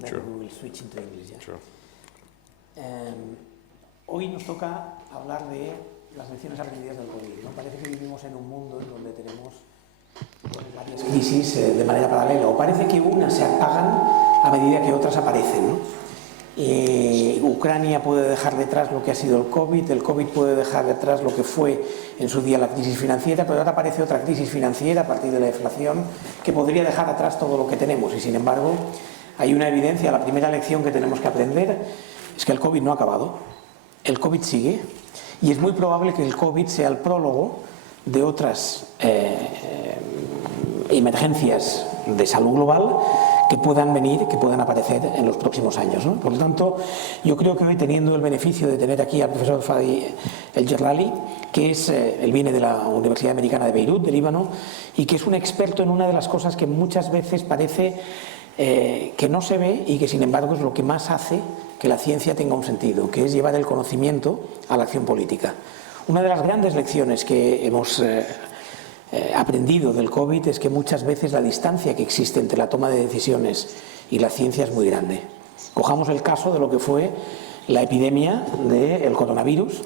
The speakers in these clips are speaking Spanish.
and then Sure. we will switch into English. Yeah? Sure. Hoy nos toca hablar de las lecciones aprendidas del COVID, ¿no? Parece que vivimos en un mundo en donde tenemos varias crisis de manera paralela, o parece que unas se apagan a medida que otras aparecen, ¿no? Ucrania puede dejar detrás lo que ha sido el COVID puede dejar detrás lo que fue en su día la crisis financiera, pero ahora aparece otra crisis financiera a partir de la inflación que podría dejar atrás todo lo que tenemos, y sin embargo hay una evidencia. La primera lección que tenemos que aprender es que el COVID no ha acabado, el COVID sigue, y es muy probable que el COVID sea el prólogo de otras emergencias de salud global que puedan venir, que puedan aparecer en los próximos años, ¿no? Por lo tanto, yo creo que hoy, teniendo el beneficio de tener aquí al profesor Fadi El-Gerlali, que es, él viene de la Universidad Americana de Beirut, de Líbano, y que es un experto en una de las cosas que muchas veces parece que no se ve y que sin embargo es lo que más hace que la ciencia tenga un sentido, que es llevar el conocimiento a la acción política. Una de las grandes lecciones que hemos aprendido del COVID es que muchas veces la distancia que existe entre la toma de decisiones y la ciencia es muy grande. Cojamos el caso de lo que fue la epidemia del coronavirus.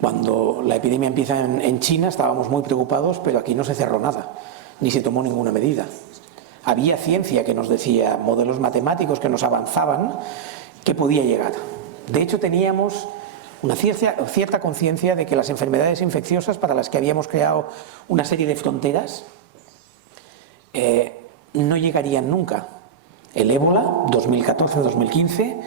Cuando la epidemia empieza en China estábamos muy preocupados, pero aquí no se cerró nada, ni se tomó ninguna medida. Había ciencia que nos decía, modelos matemáticos que nos avanzaban que podía llegar. De hecho, teníamos una cierta conciencia de que las enfermedades infecciosas, para las que habíamos creado una serie de fronteras, no llegarían nunca. El ébola, 2014-2015,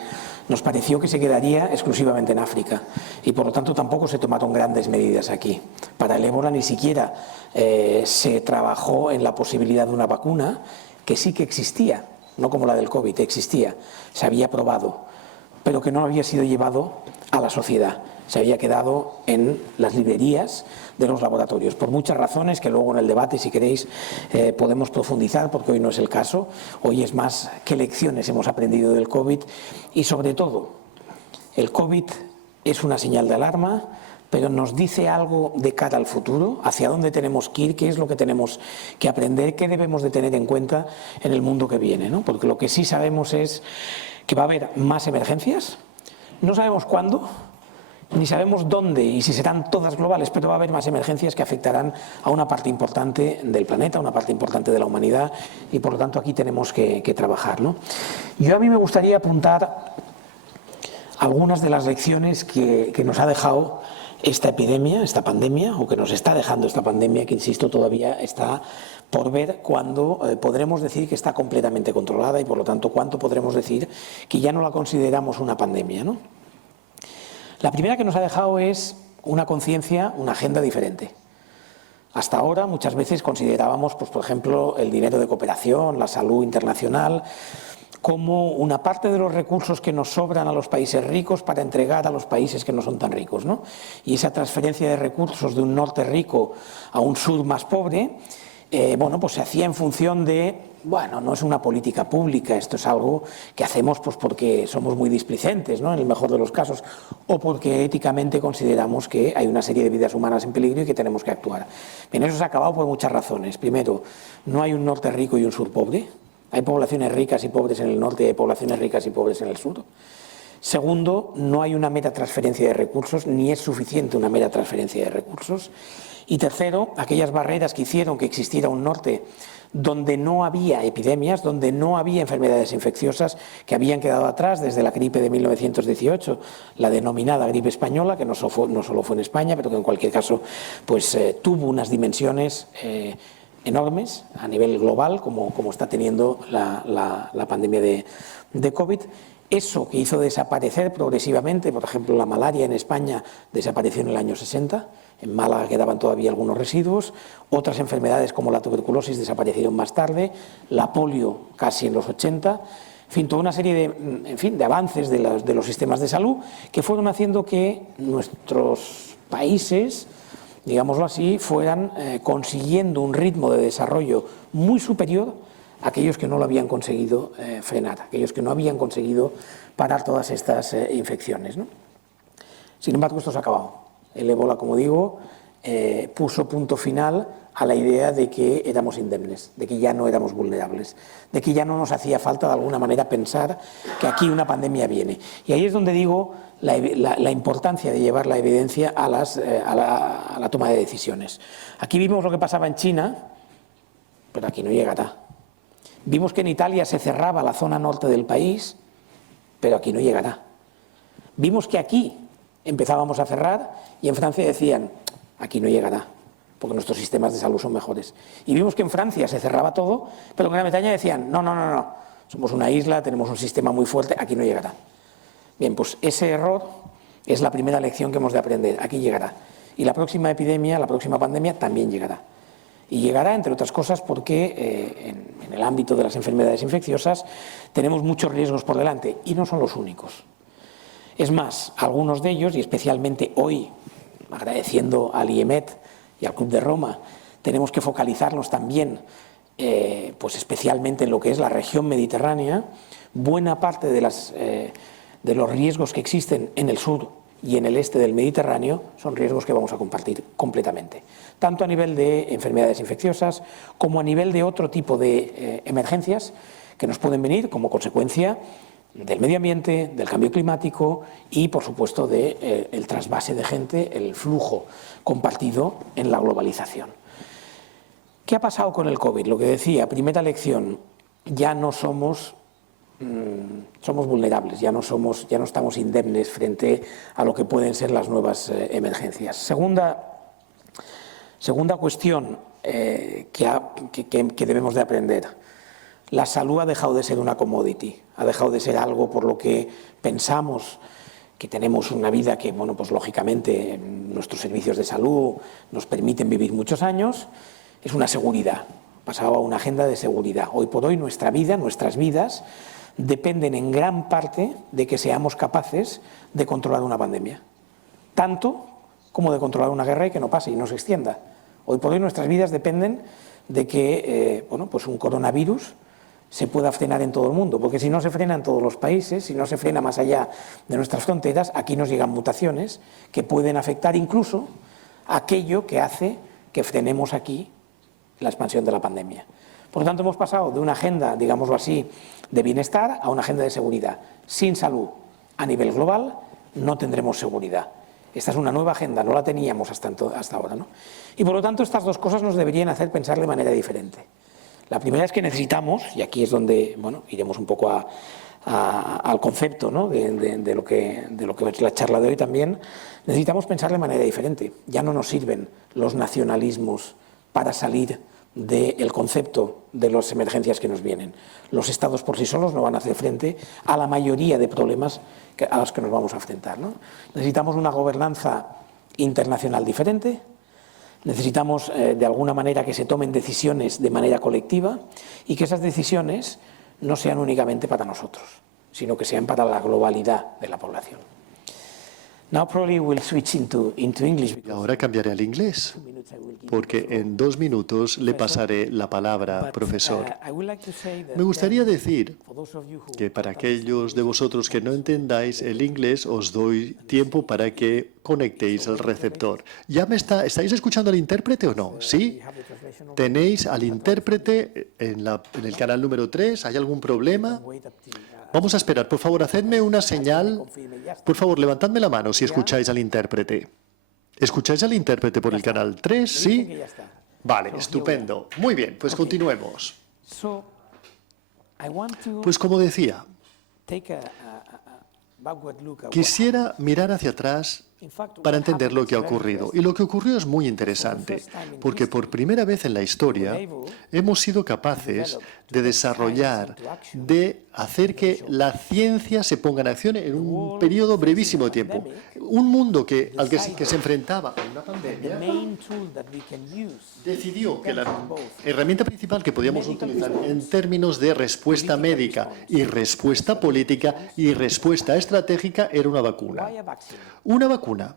nos pareció que se quedaría exclusivamente en África, y por lo tanto tampoco se tomaron grandes medidas aquí. Para el ébola ni siquiera se trabajó en la posibilidad de una vacuna, que sí que existía, no como la del COVID, existía, se había probado, pero que no había sido llevado a la sociedad, se había quedado en las librerías de los laboratorios, por muchas razones que luego en el debate, si queréis, podemos profundizar, porque hoy no es el caso. Hoy es más qué lecciones hemos aprendido del COVID, y sobre todo, el COVID es una señal de alarma, pero nos dice algo de cara al futuro, hacia dónde tenemos que ir, qué es lo que tenemos que aprender, qué debemos de tener en cuenta en el mundo que viene, ¿no? Porque lo que sí sabemos es que va a haber más emergencias, no sabemos cuándo, ni sabemos dónde y si serán todas globales, pero va a haber más emergencias que afectarán a una parte importante del planeta, a una parte importante de la humanidad, y por lo tanto aquí tenemos que trabajar, ¿no? A mí me gustaría apuntar algunas de las lecciones que nos ha dejado esta epidemia, esta pandemia, o que nos está dejando esta pandemia, que insisto todavía está por ver cuándo podremos decir que está completamente controlada, y por lo tanto cuánto podremos decir que ya no la consideramos una pandemia, ¿no? La primera que nos ha dejado es una conciencia, una agenda diferente. Hasta ahora muchas veces considerábamos, pues, por ejemplo, el dinero de cooperación, la salud internacional, como una parte de los recursos que nos sobran a los países ricos para entregar a los países que no son tan ricos, ¿no? Y esa transferencia de recursos de un norte rico a un sur más pobre, bueno, pues se hacía en función de, bueno, no es una política pública, esto es algo que hacemos pues porque somos muy displicentes, ¿no?, en el mejor de los casos, o porque éticamente consideramos que hay una serie de vidas humanas en peligro y que tenemos que actuar. Bien, eso se ha acabado por muchas razones. Primero, no hay un norte rico y un sur pobre. Hay poblaciones ricas y pobres en el norte y hay poblaciones ricas y pobres en el sur. Segundo, no hay una mera transferencia de recursos, ni es suficiente una mera transferencia de recursos. Y tercero, aquellas barreras que hicieron que existiera un norte donde no había epidemias, donde no había enfermedades infecciosas, que habían quedado atrás desde la gripe de 1918, la denominada gripe española, que no solo fue en España, pero que en cualquier caso pues, tuvo unas dimensiones enormes a nivel global, como está teniendo la pandemia de COVID. Eso que hizo desaparecer progresivamente, por ejemplo, la malaria en España desapareció en el año 60, en Málaga quedaban todavía algunos residuos, otras enfermedades como la tuberculosis desaparecieron más tarde, la polio casi en los 80, en fin, toda una serie de avances de los sistemas de salud que fueron haciendo que nuestros países, digámoslo así, fueran consiguiendo un ritmo de desarrollo muy superior a aquellos que no lo habían conseguido frenar, aquellos que no habían conseguido parar todas estas infecciones, ¿no? Sin embargo, esto se ha acabado. El ébola, como digo, puso punto final a la idea de que éramos indemnes, de que ya no éramos vulnerables, de que ya no nos hacía falta de alguna manera pensar que aquí una pandemia viene. Y ahí es donde digo la importancia de llevar la evidencia a la toma de decisiones. Aquí vimos lo que pasaba en China, pero aquí no llegará. Vimos que en Italia se cerraba la zona norte del país, pero aquí no llegará. Vimos que aquí empezábamos a cerrar y en Francia decían, aquí no llegará, porque nuestros sistemas de salud son mejores. Y vimos que en Francia se cerraba todo, pero en Gran Bretaña decían, no, somos una isla, tenemos un sistema muy fuerte, aquí no llegará. Bien, pues ese error es la primera lección que hemos de aprender, aquí llegará. Y la próxima epidemia, la próxima pandemia también llegará. Y llegará, entre otras cosas, porque en el ámbito de las enfermedades infecciosas tenemos muchos riesgos por delante y no son los únicos. Es más, algunos de ellos, y especialmente hoy, agradeciendo al IEMET y al Club de Roma, tenemos que focalizarnos también, pues especialmente en lo que es la región mediterránea. Buena parte de los riesgos que existen en el sur y en el este del Mediterráneo son riesgos que vamos a compartir completamente, tanto a nivel de enfermedades infecciosas como a nivel de otro tipo de emergencias que nos pueden venir como consecuencia del medio ambiente, del cambio climático y, por supuesto, del trasvase de gente, el flujo compartido en la globalización. ¿Qué ha pasado con el COVID? Lo que decía, primera lección, ya no somos vulnerables, ya no estamos indemnes frente a lo que pueden ser las nuevas emergencias. Segunda cuestión que debemos de aprender. La salud ha dejado de ser una commodity, ha dejado de ser algo por lo que pensamos que tenemos una vida que, bueno, pues lógicamente nuestros servicios de salud nos permiten vivir muchos años, es una seguridad, ha pasado a una agenda de seguridad. Hoy por hoy nuestra vida, nuestras vidas, dependen en gran parte de que seamos capaces de controlar una pandemia, tanto como de controlar una guerra y que no pase y no se extienda. Hoy por hoy nuestras vidas dependen de que pues un coronavirus se pueda frenar en todo el mundo, porque si no se frena en todos los países, si no se frena más allá de nuestras fronteras, aquí nos llegan mutaciones que pueden afectar incluso aquello que hace que frenemos aquí la expansión de la pandemia. Por lo tanto, hemos pasado de una agenda, digámoslo así, de bienestar a una agenda de seguridad. Sin salud a nivel global no tendremos seguridad. Esta es una nueva agenda, no la teníamos hasta ahora, ¿no? Y por lo tanto, estas dos cosas nos deberían hacer pensar de manera diferente. La primera es que necesitamos, y aquí es donde iremos un poco al concepto, ¿no? de lo que es la charla de hoy también, necesitamos pensar de manera diferente. Ya no nos sirven los nacionalismos para salir del concepto de las emergencias que nos vienen. Los estados por sí solos no van a hacer frente a la mayoría de problemas a los que nos vamos a enfrentar, ¿no? Necesitamos una gobernanza internacional diferente. Necesitamos, de alguna manera, que se tomen decisiones de manera colectiva y que esas decisiones no sean únicamente para nosotros, sino que sean para la globalidad de la población. Now probably we'll switch into English. Y ahora cambiaré al inglés, porque en 2 minutos le pasaré la palabra, profesor. Me gustaría decir que para aquellos de vosotros que no entendáis el inglés, os doy tiempo para que conectéis el receptor. ¿Estáis escuchando al intérprete o no? ¿Sí? ¿Tenéis al intérprete en el canal número 3? ¿Hay algún problema? Vamos a esperar. Por favor, hacedme una señal. Por favor, levantadme la mano si escucháis al intérprete. ¿Escucháis al intérprete por el canal 3? ¿Sí? Vale, estupendo. Muy bien, pues continuemos. Pues como decía, quisiera mirar hacia atrás para entender lo que ha ocurrido. Y lo que ocurrió es muy interesante, porque por primera vez en la historia hemos sido capaces de desarrollar, de hacer que la ciencia se ponga en acción en un periodo brevísimo de tiempo. Un mundo que se enfrentaba a una pandemia decidió que la herramienta principal que podíamos utilizar en términos de respuesta médica y respuesta política y respuesta estratégica era una vacuna. Una vacuna vacuna?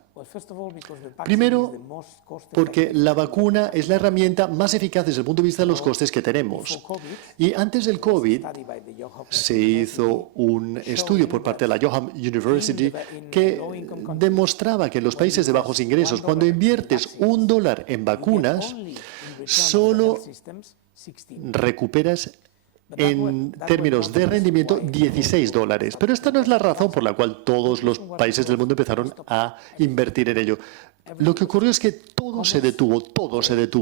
Primero, porque la vacuna es la herramienta más eficaz desde el punto de vista de los costes que tenemos. Y antes del COVID se hizo un estudio por parte de la Johan University que demostraba que en los países de bajos ingresos, cuando inviertes $1 en vacunas, solo recuperas en términos de rendimiento $16. Pero esta no es la razón por la cual todos los países del mundo empezaron a invertir en ello. Lo que ocurrió es que todo se detuvo,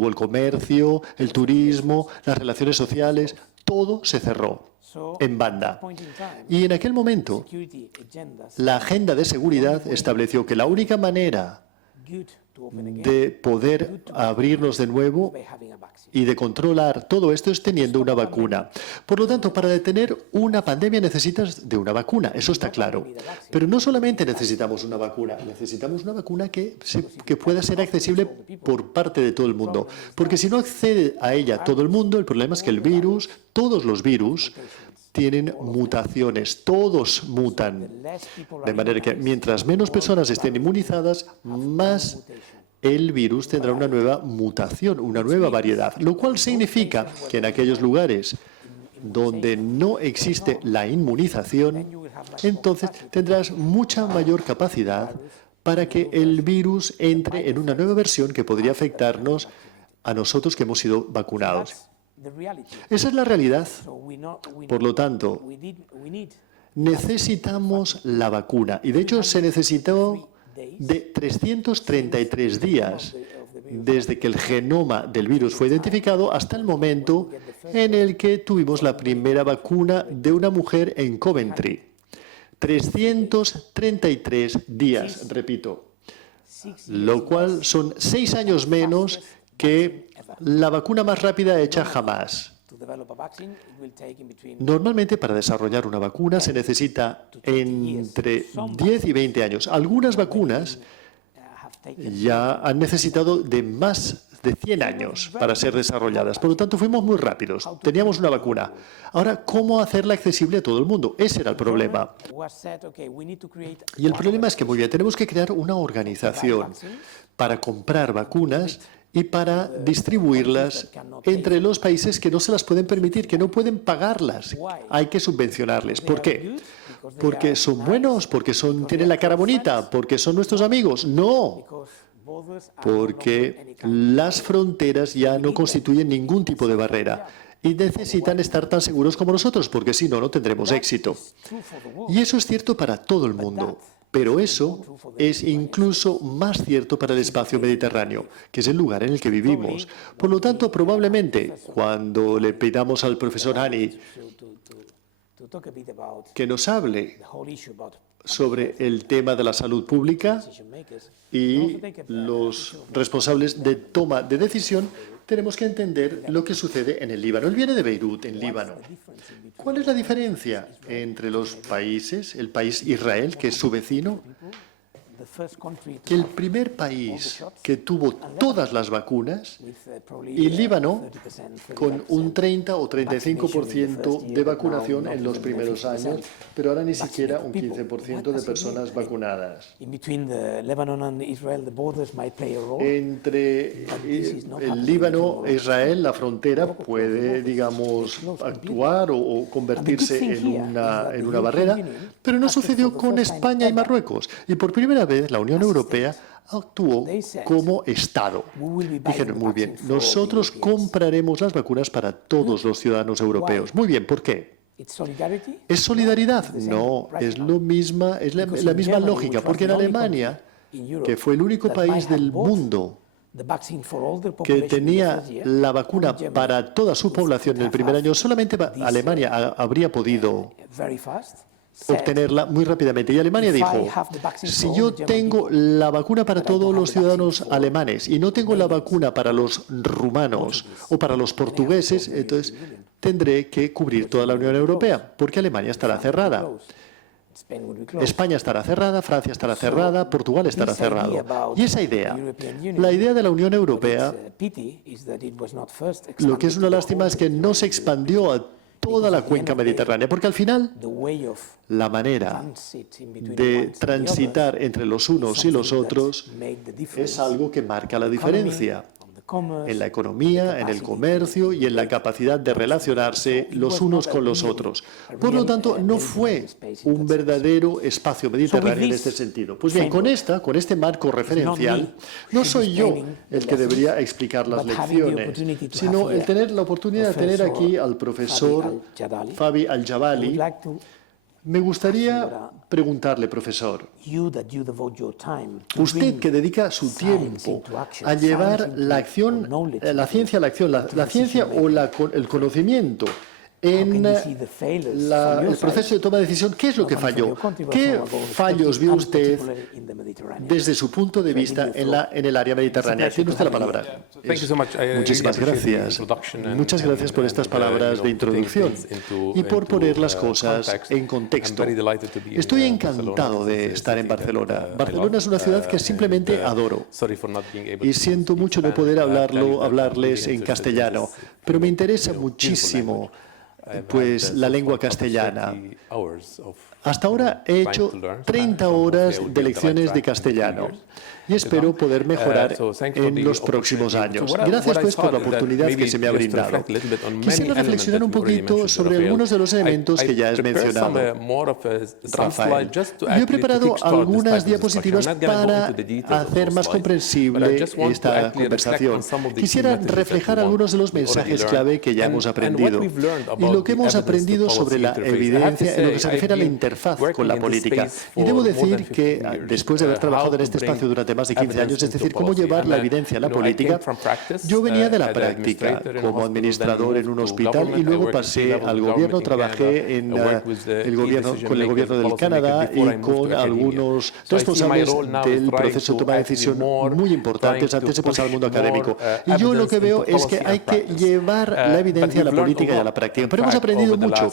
el comercio, el turismo, las relaciones sociales, todo se cerró en banda. Y en aquel momento, la agenda de seguridad estableció que la única manera de poder abrirnos de nuevo y de controlar todo esto es teniendo una vacuna. Por lo tanto, para detener una pandemia necesitas de una vacuna, eso está claro. Pero no solamente necesitamos una vacuna que pueda ser accesible por parte de todo el mundo. Porque si no accede a ella todo el mundo, el problema es que el virus, todos los virus, tienen mutaciones, todos mutan. De manera que mientras menos personas estén inmunizadas, más el virus tendrá una nueva mutación, una nueva variedad, lo cual significa que en aquellos lugares donde no existe la inmunización, entonces tendrás mucha mayor capacidad para que el virus entre en una nueva versión que podría afectarnos a nosotros que hemos sido vacunados. Esa es la realidad. Por lo tanto, necesitamos la vacuna. Y de hecho se necesitó de 333 días desde que el genoma del virus fue identificado hasta el momento en el que tuvimos la primera vacuna de una mujer en Coventry. 333 días, repito, lo cual son 6 años menos que la vacuna más rápida hecha jamás. Normalmente para desarrollar una vacuna se necesita entre 10 y 20 años. Algunas vacunas ya han necesitado de más de 100 años para ser desarrolladas. Por lo tanto, fuimos muy rápidos. Teníamos una vacuna. Ahora, ¿cómo hacerla accesible a todo el mundo? Ese era el problema. Y el problema es que, muy bien, tenemos que crear una organización para comprar vacunas y para distribuirlas entre los países que no se las pueden permitir, que no pueden pagarlas. Hay que subvencionarles. ¿Por qué? ¿Porque son buenos? ¿Porque tienen la cara bonita? ¿Porque son nuestros amigos? No. Porque las fronteras ya no constituyen ningún tipo de barrera y necesitan estar tan seguros como nosotros, porque si no, no tendremos éxito. Y eso es cierto para todo el mundo. Pero eso es incluso más cierto para el espacio mediterráneo, que es el lugar en el que vivimos. Por lo tanto, probablemente, cuando le pidamos al profesor Hani que nos hable sobre el tema de la salud pública y los responsables de toma de decisión, tenemos que entender lo que sucede en el Líbano. Él viene de Beirut, en Líbano. ¿Cuál es la diferencia entre los países, el país Israel, que es su vecino? El primer país que tuvo todas las vacunas, y Líbano, con un 30 o 35% de vacunación en los primeros años, pero ahora ni siquiera un 15% de personas vacunadas. Entre el Líbano e Israel, la frontera puede, digamos, actuar o convertirse en una barrera, pero no sucedió con España y Marruecos. Y por primera vez la Unión Europea actuó como Estado. Dijeron, muy bien, nosotros compraremos las vacunas para todos los ciudadanos europeos. Muy bien, ¿por qué? ¿Es solidaridad? No, es la misma lógica, porque en Alemania, que fue el único país del mundo que tenía la vacuna para toda su población en el primer año, solamente Alemania habría podido obtenerla muy rápidamente. Y Alemania dijo, si yo tengo la vacuna para todos los ciudadanos alemanes y no tengo la vacuna para los rumanos o para los portugueses, entonces tendré que cubrir toda la Unión Europea, porque Alemania estará cerrada. España estará cerrada, Francia estará cerrada, Portugal estará cerrado. Y esa idea, la idea de la Unión Europea, lo que es una lástima es que no se expandió a toda la cuenca mediterránea, porque al final la manera de transitar entre los unos y los otros es algo que marca la diferencia en la economía, en el comercio y en la capacidad de relacionarse los unos con los otros. Por lo tanto, no fue un verdadero espacio mediterráneo en este sentido. Pues bien, con este marco referencial, no soy yo el que debería explicar las lecciones, sino el tener la oportunidad de tener aquí al profesor Fabi Al-Jabali. Me gustaría preguntarle, profesor, usted que dedica su tiempo a llevar la ciencia a la acción, la ciencia o el conocimiento en el proceso de toma de decisión, ¿qué es lo que falló? ¿Qué fallos vio usted desde su punto de vista en el área mediterránea? Tiene usted la palabra. Muchísimas gracias. Muchas gracias por estas palabras de introducción y por poner las cosas en contexto. Estoy encantado de estar en Barcelona. Barcelona es una ciudad que simplemente adoro. Y siento mucho no poder hablarles en castellano, pero me interesa muchísimo pues la lengua castellana. Hasta ahora he hecho 30 horas de lecciones de castellano y espero poder mejorar en los próximos años. Gracias pues por la oportunidad que se me ha brindado. Quisiera reflexionar un poquito sobre algunos de los elementos que ya has mencionado, Rafael. Yo he preparado algunas diapositivas para hacer más comprensible esta conversación. Quisiera reflejar algunos de los mensajes clave que ya hemos aprendido y lo que hemos aprendido sobre la evidencia en lo que se refiere a la interfaz con la política. Y debo decir que después de haber trabajado en este espacio durante más de 15 años, es decir, cómo llevar la evidencia a la política, yo venía de la práctica como administrador en un hospital y luego pasé al gobierno, trabajé en con el gobierno del Canadá y con algunos responsables del proceso de toma de decisión muy importantes antes de pasar al mundo académico. Y yo lo que veo es que hay que llevar la evidencia a la política y a la práctica. Pero hemos aprendido mucho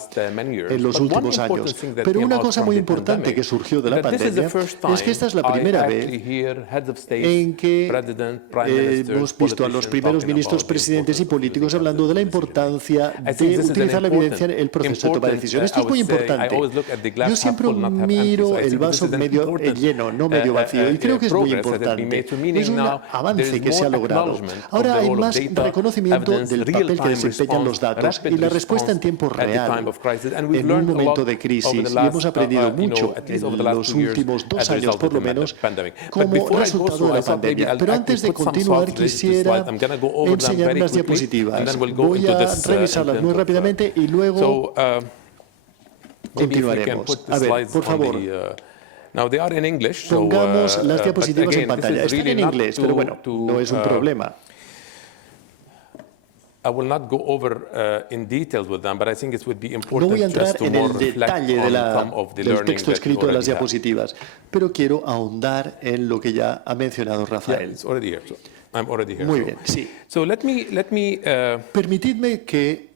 en los últimos años. Pero una cosa muy importante que surgió de la pandemia es que esta es la primera vez en que hemos visto a los primeros ministros, presidentes y políticos hablando de la importancia de utilizar la evidencia en el proceso de toma de decisiones. Esto es muy importante. Yo siempre miro el vaso medio lleno, no medio vacío, y creo que es muy importante. Es un avance que se ha logrado. Ahora hay más reconocimiento del papel que desempeñan los datos y la respuesta en tiempo real en un momento de crisis, y hemos aprendido mucho en los últimos 2 años por lo menos como resultado de la pandemia. Pero antes de continuar quisiera enseñar unas diapositivas. Voy a revisarlas muy rápidamente y luego continuaremos. A ver, por favor. Pongamos las diapositivas en pantalla. Están en inglés, pero bueno, no es un problema. No voy a entrar en el detalle del texto escrito de las diapositivas, pero quiero ahondar en lo que ya ha mencionado Rafael. Muy bien, sí. Permitidme que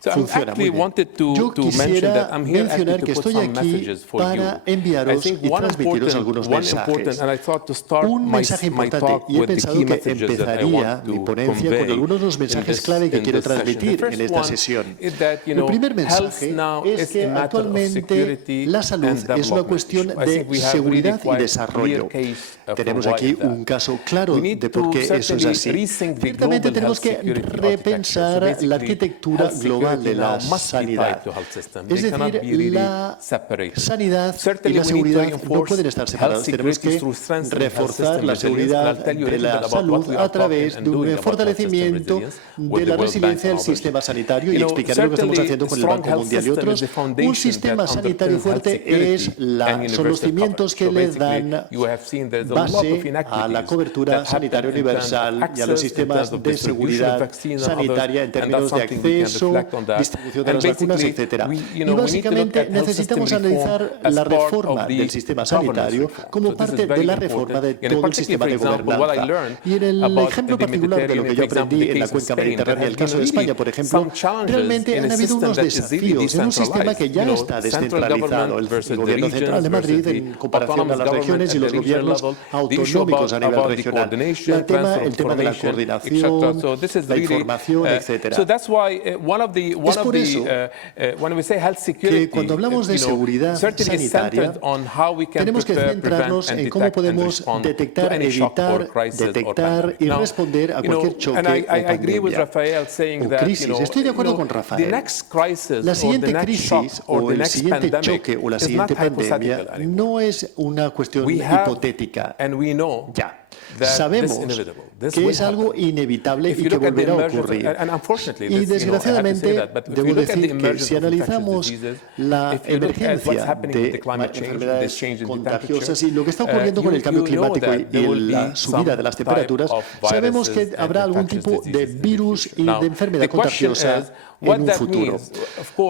funciona muy bien. Yo quisiera mencionar que estoy aquí para enviaros y transmitiros algunos mensajes. Un mensaje importante, y he pensado que empezaría mi ponencia con algunos de los mensajes clave que quiero transmitir en esta sesión. El primer mensaje es que actualmente la salud es una cuestión de seguridad y desarrollo. Tenemos aquí un caso claro de por qué eso es así. Ciertamente tenemos que repensar la arquitectura global de la sanidad. Es decir, la sanidad y la seguridad no pueden estar separadas. Tenemos que reforzar la seguridad de la salud a través de un fortalecimiento de la resiliencia del sistema sanitario, y explicaré lo que estamos haciendo con el Banco Mundial y otros. Un sistema sanitario fuerte son los cimientos que le dan base a la cobertura sanitaria universal y a los sistemas de seguridad sanitaria en términos de acceso, distribución de las vacunas, etc. Y básicamente necesitamos analizar la reforma del sistema sanitario como parte de la reforma de todo el sistema de gobernanza. Y en el ejemplo particular de lo que yo aprendí en la cuenca mediterránea, el caso de España, por ejemplo, realmente han habido unos desafíos en un sistema que ya está descentralizado. El gobierno central de Madrid en comparación a las regiones y los gobiernos autonómicos a nivel regional. El tema de la coordinación, la información, etc. fuera. Es por eso que cuando hablamos de seguridad sanitaria, tenemos que centrarnos en cómo podemos detectar, evitar, detectar y responder a cualquier choque o pandemia o crisis. Estoy de acuerdo con Rafael. La siguiente crisis o el siguiente choque o la siguiente pandemia no es una cuestión hipotética. Ya. Sabemos que es algo inevitable y que volverá a ocurrir. Y desgraciadamente, debo decir que si analizamos la emergencia de enfermedades contagiosas y lo que está ocurriendo con el cambio climático y la subida de las temperaturas, sabemos que habrá algún tipo de virus y de enfermedad contagiosa en un futuro.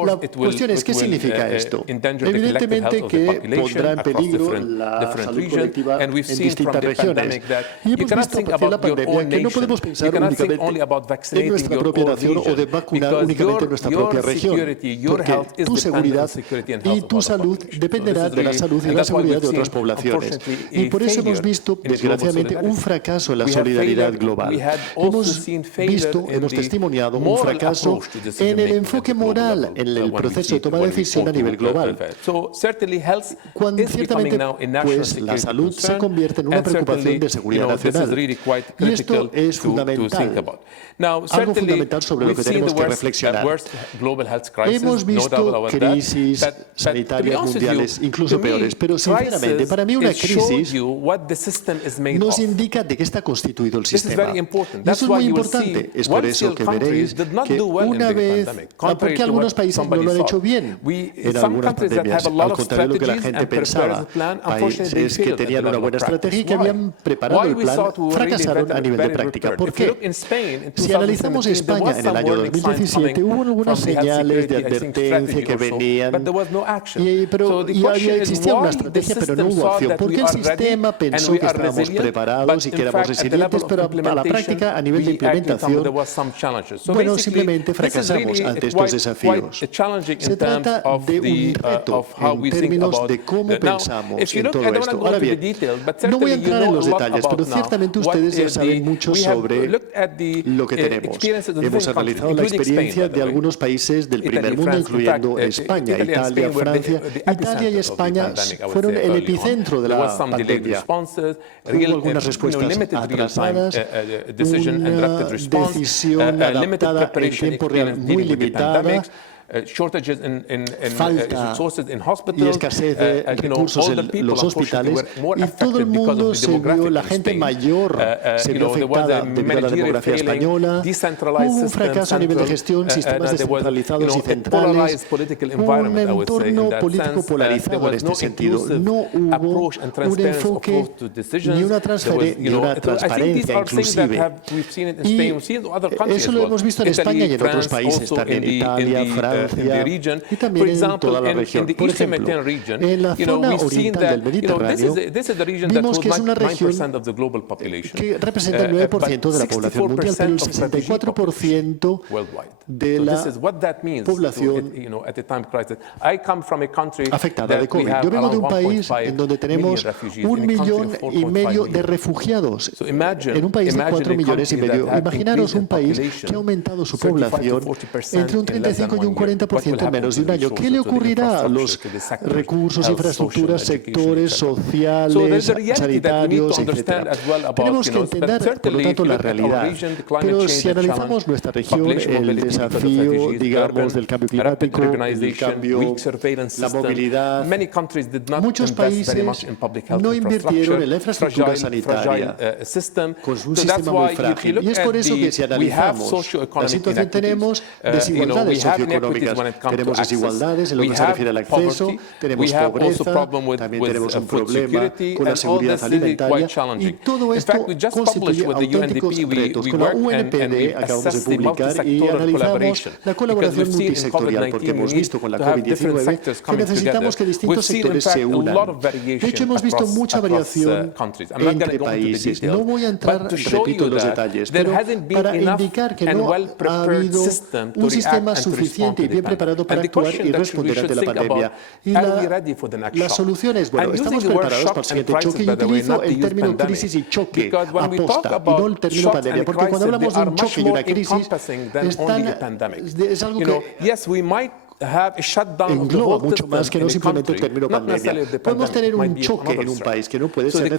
La cuestión es, ¿qué significa esto? Evidentemente que pondrá en peligro la salud colectiva en distintas regiones. Y hemos visto a partir de la pandemia que no podemos pensar únicamente en nuestra propia nación o de vacunar únicamente en nuestra propia región, porque tu seguridad y tu salud dependerá de la salud y la seguridad de otras poblaciones. Y por eso hemos visto, desgraciadamente, un fracaso en la solidaridad global. Hemos testimoniado un fracaso en el enfoque moral en el proceso de toma de decisión a nivel global. Cuando ciertamente pues, la salud se convierte en una preocupación de seguridad nacional. Y esto es fundamental. Algo fundamental sobre lo que tenemos que reflexionar. Hemos visto crisis sanitarias mundiales, incluso peores, pero sinceramente, para mí una crisis nos indica de qué está constituido el sistema. Y eso es muy importante. Es por eso que veréis que una vez, porque algunos países no lo han hecho bien en algunas pandemias, al contrario de lo que la gente pensaba. Países que tenían una buena estrategia y que habían preparado el plan fracasaron a nivel de práctica. ¿Por qué? Si analizamos España en el año 2017, hubo algunas señales de advertencia que venían, y existía una estrategia, pero no hubo acción, porque el sistema pensó que estábamos preparados y que éramos resilientes, pero a la práctica, a nivel de implementación, bueno, simplemente fracasamos ante estos desafíos. Se trata de un reto en términos de cómo pensamos en todo esto. Ahora bien, no voy a entrar en los detalles, pero ciertamente ustedes ya saben mucho sobre lo que tenemos. Hemos analizado la experiencia de algunos países del primer mundo, incluyendo España, Italia, Francia. Italia y España fueron el epicentro de la pandemia. Hubo algunas respuestas atrasadas, una decisión adaptada en tiempo real muy limitada, falta y escasez de recursos en los hospitales, y todo el mundo se vio, la gente mayor se vio afectada debido a la demografía española. Hubo un fracaso a nivel de gestión, sistemas descentralizados y centrales, un entorno político polarizado en este sentido. No hubo un enfoque ni una transparencia inclusive. Y eso lo hemos visto en España y en otros países, también Italia, Francia, y también en toda la región. Por ejemplo, en la zona oriental del Mediterráneo, vimos que es una región que representa el 9% de la población mundial, pero el 64% de la población afectada de COVID. Yo vengo de un país en donde tenemos 1,5 millones de refugiados, en un país de 4,5 millones. Imaginaros un país que ha aumentado su población entre un 35 y un 40% en menos de un año. ¿Qué le ocurrirá a los recursos, infraestructuras, sectores sociales, sanitarios, etcétera? Tenemos que entender, por lo tanto, la realidad. Pero si analizamos nuestra región, el desafío, digamos, del cambio climático, el cambio, la movilidad, muchos países no invirtieron en la infraestructura sanitaria con un sistema muy frágil. Y es por eso que si analizamos la situación, tenemos desigualdades socioeconómicas. Tenemos desigualdades en lo que se refiere al acceso, tenemos pobreza, también tenemos un problema con la seguridad alimentaria, y todo esto constituye auténticos retos. Con la UNPD acabamos de publicar y analizamos la colaboración multisectorial, porque hemos visto con la COVID-19 que necesitamos que distintos sectores se unan. De hecho, hemos visto mucha variación entre países. No voy a entrar, repito, en los detalles, pero para indicar que no ha habido un sistema suficiente fuerte y bien preparado para actuar y responder ante la pandemia. Y la solución es, bueno, ¿estamos preparados para el siguiente choque? Y utilizo el término crisis y choque aposta, y no el término pandemia, porque cuando hablamos de un choque y una crisis, es algo que engloba mucho más que no simplemente el término pandemia. Podemos tener un choque en un país que no puede ser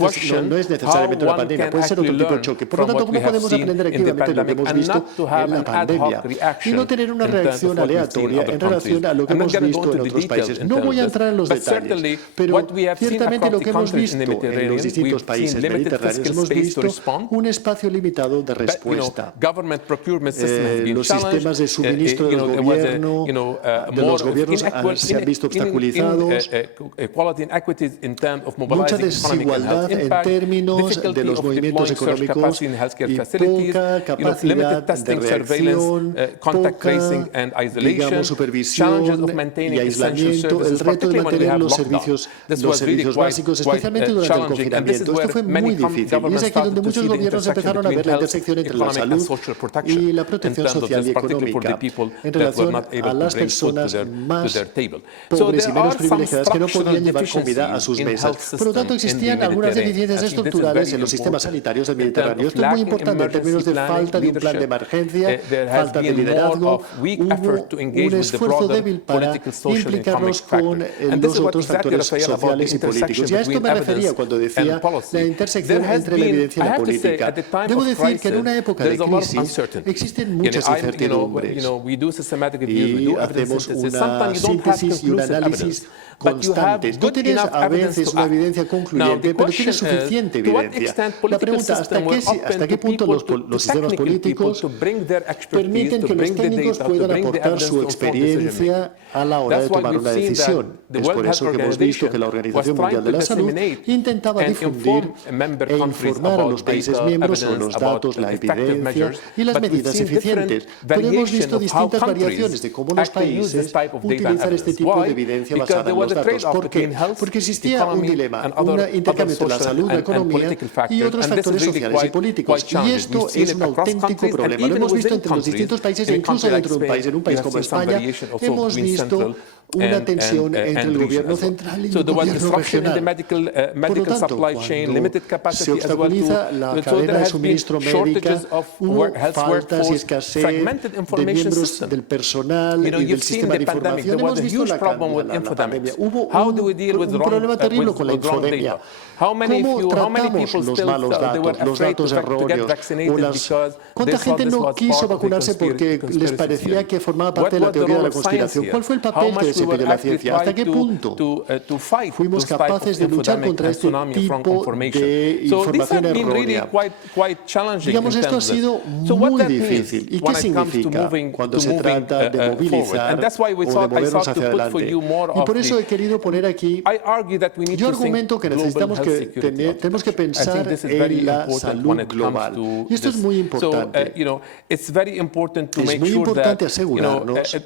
no es necesariamente una pandemia, puede ser otro tipo de choque. Por lo tanto, ¿cómo podemos aprender activamente lo que hemos visto en la pandemia y no tener una reacción aleatoria en relación a lo que hemos visto en otros países? No voy a entrar en los detalles, pero ciertamente lo que hemos visto en los distintos países mediterráneos, hemos visto un espacio limitado de respuesta. Los sistemas de suministro del gobierno de los gobiernos se han visto obstaculizados, mucha desigualdad en términos de los movimientos económicos y poca capacidad de reacción, poca, digamos, supervisión y aislamiento, el reto de mantener los servicios básicos, especialmente durante el confinamiento. Esto fue muy difícil y es aquí donde muchos gobiernos empezaron a ver la intersección entre la salud y la protección social y económica en relación a las personas más pobres y menos privilegiadas que no podían llevar comida a sus mesas. Por lo tanto, existían algunas deficiencias estructurales en los sistemas sanitarios del Mediterráneo. Esto es muy importante en términos de falta de un plan de emergencia, falta de liderazgo. Hubo un esfuerzo débil para implicarnos con los otros factores sociales y políticos. Y a esto me refería cuando decía la intersección entre la evidencia y la política. Debo decir que en una época de crisis existen muchas incertidumbres y hacemos una síntesis y un análisis constantes. No tienes a veces una evidencia concluyente, pero tienes suficiente evidencia. La pregunta, ¿hasta qué punto los sistemas políticos permiten que los técnicos puedan aportar su experiencia a la hora de tomar una decisión? Es por eso que hemos visto que la Organización Mundial de la Salud intentaba difundir e informar a los países miembros sobre los datos, la evidencia y las medidas eficientes. Pero hemos visto distintas variaciones de cómo los países utilizan este tipo de evidencia basada en los datos. ¿Por qué? Porque existía un dilema, un intercambio entre la salud, la economía y otros factores sociales y políticos. Y esto es un auténtico problema. Lo hemos visto entre los distintos países e incluso dentro de un país. En un país como España hemos visto una tensión entre el gobierno central y el gobierno regional. Por lo tanto, cuando se obstaculiza la cadena de suministro médica, hubo faltas y escasez de miembros del personal y del sistema de información. Hemos visto la pandemia. Hubo un problema terrible con la infodemia. ¿Cómo tratamos los malos datos, los datos erróneos? ¿Cuánta gente no quiso vacunarse porque les parecía que formaba parte de la teoría de la conspiración? ¿Cuál fue el papel que desempeñó la ciencia? ¿Hasta qué punto fuimos capaces de luchar contra este tipo de información errónea? Digamos, esto ha sido muy difícil. ¿Y qué significa cuando se trata de movilizar o de movernos hacia adelante? Y por eso he querido poner aquí, yo argumento que tenemos que pensar en la salud global. Y esto es muy importante. Es muy importante asegurarnos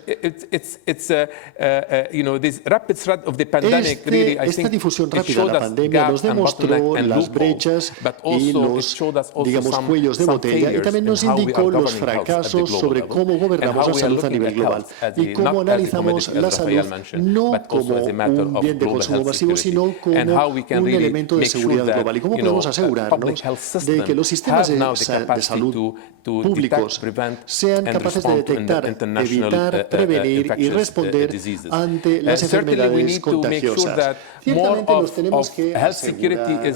esta difusión rápida de la pandemia nos demostró las brechas y los, digamos, cuellos de botella y también nos indicó los fracasos sobre cómo gobernamos la salud a nivel global y cómo analizamos la salud no como un bien de consumo masivo, sino como un elemento de seguridad global y cómo podemos asegurarnos de que los sistemas de salud públicos sean capaces de detectar, evitar, prevenir y responder ante las enfermedades contagiosas. Ciertamente nos tenemos que asegurar de que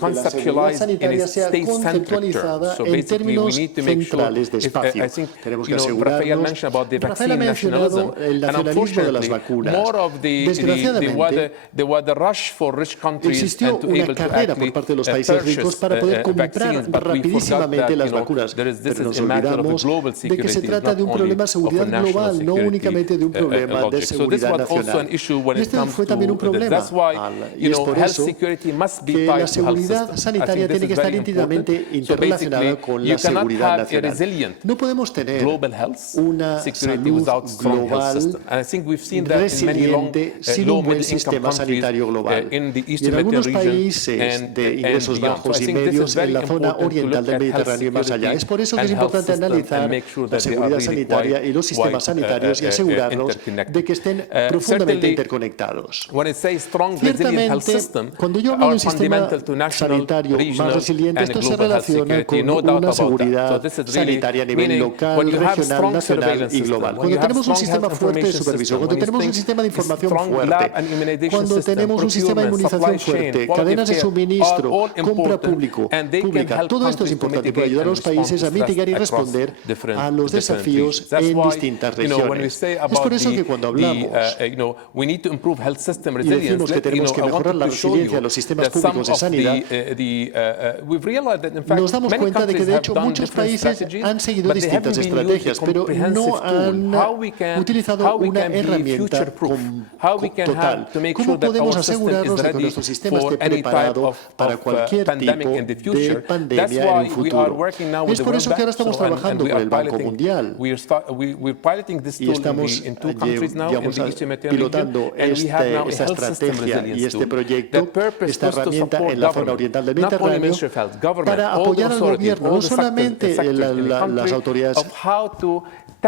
la seguridad sanitaria sea conceptualizada en términos centrales de espacio. Tenemos que asegurarnos. Rafael ha mencionado el nacionalismo de las vacunas. Desgraciadamente, existió una carrera por parte de los países ricos para poder comprar rapidísimamente las vacunas, pero nos olvidamos de que se trata de un problema de seguridad global, no únicamente de un problema de seguridad seguridad nacional. Y este fue también un problema. Y es por eso que la seguridad sanitaria tiene que estar íntimamente interrelacionada con la seguridad nacional. No podemos tener una salud global resiliente sin un buen sistema sanitario global. Y en algunos países de ingresos bajos y medios en la zona oriental del Mediterráneo y más allá. Es por eso que es importante analizar la seguridad sanitaria y los sistemas sanitarios y asegurarnos de que estén profundamente interconectados. Ciertamente, cuando yo hablo de un sistema sanitario más resiliente, esto se relaciona con una seguridad sanitaria a nivel local, regional, nacional y global. Cuando tenemos un sistema fuerte de supervisión, cuando tenemos un sistema de información fuerte, cuando tenemos un sistema de inmunización fuerte, cadenas de suministro, compra pública, todo esto es importante y puede ayudar a los países a mitigar y responder a los desafíos en distintas regiones. Es por eso que cuando hablamos y decimos que tenemos que mejorar la resiliencia de los sistemas públicos de sanidad, nos damos cuenta de que de hecho muchos países han seguido distintas estrategias, pero no han utilizado una herramienta total. ¿Cómo podemos asegurarnos de que nuestro sistema esté preparado para cualquier tipo de pandemia en un futuro? Es por eso que ahora estamos trabajando con el Banco Mundial y estamos pilotando esta estrategia y este proyecto, esta herramienta en la zona oriental del Mediterráneo para apoyar al gobierno, no solamente las autoridades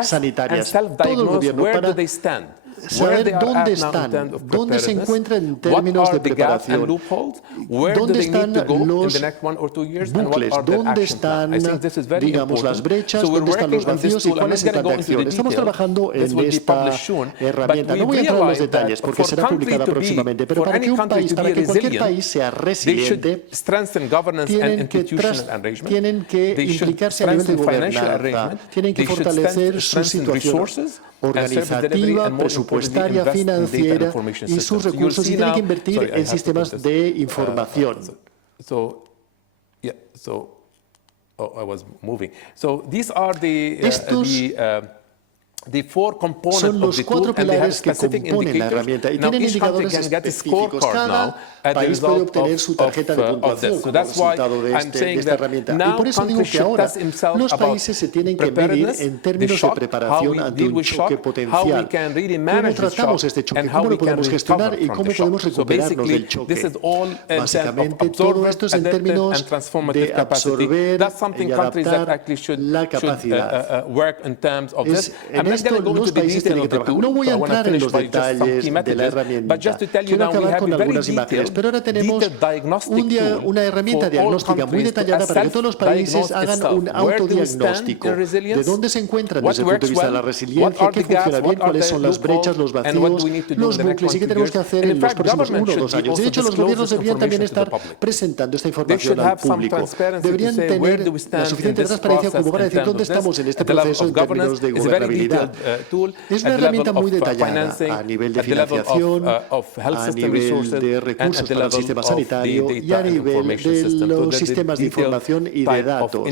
sanitarias, todo el gobierno, para saber dónde están, dónde se encuentran en términos de preparación, dónde están los bucles, dónde están, digamos, las brechas, dónde están los vacíos y cuál es el plan de acción. Estamos trabajando en esta herramienta. No voy a entrar en los detalles porque será publicada próximamente, pero para que cualquier país sea resiliente, tienen que implicarse a nivel de gobernanza, tienen que fortalecer su situación organizativa, presupuestaria, financiera y sus recursos, y tienen que invertir en sistemas de información. Estos son los 4 pilares que componen la herramienta y tienen indicadores específicos. Cada país puede obtener su tarjeta de puntuación como resultado de esta herramienta. Y por eso digo que ahora los países se tienen que medir en términos de preparación ante un choque potencial. ¿Cómo tratamos este choque? ¿Cómo lo podemos gestionar y cómo podemos recuperarnos del choque? Básicamente, todo esto es en términos de absorber y adaptar la capacidad. En esto los países tienen que trabajar. No voy a entrar en los detalles de la herramienta. Quiero acabar con algunas imágenes. Pero ahora tenemos una herramienta diagnóstica muy detallada para que todos los países hagan un autodiagnóstico de dónde se encuentran desde el punto de vista de la resiliencia, qué funciona bien, cuáles son las brechas, los vacíos, los bucles y qué tenemos que hacer en los próximos 1 o 2 años. De hecho, los gobiernos deberían también estar presentando esta información al público. Deberían tener la suficiente transparencia como para decir dónde estamos en este proceso en términos de gobernabilidad. Es una herramienta muy detallada a nivel de financiación, a nivel de recursos para el sistema sanitario y a nivel de los sistemas de información y de datos,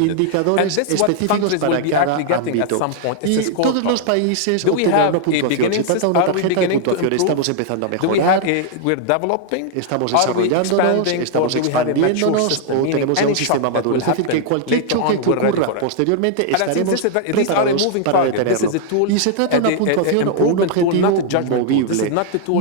indicadores específicos para cada ámbito. Y todos los países obtendrán una puntuación. Se trata de una tarjeta de puntuación. Estamos empezando a mejorar, estamos desarrollándonos, estamos expandiéndonos o tenemos ya un sistema maduro. Es decir, que cualquier choque que ocurra posteriormente estaremos preparados para detenerlo. Y se trata de una puntuación o un objetivo movible.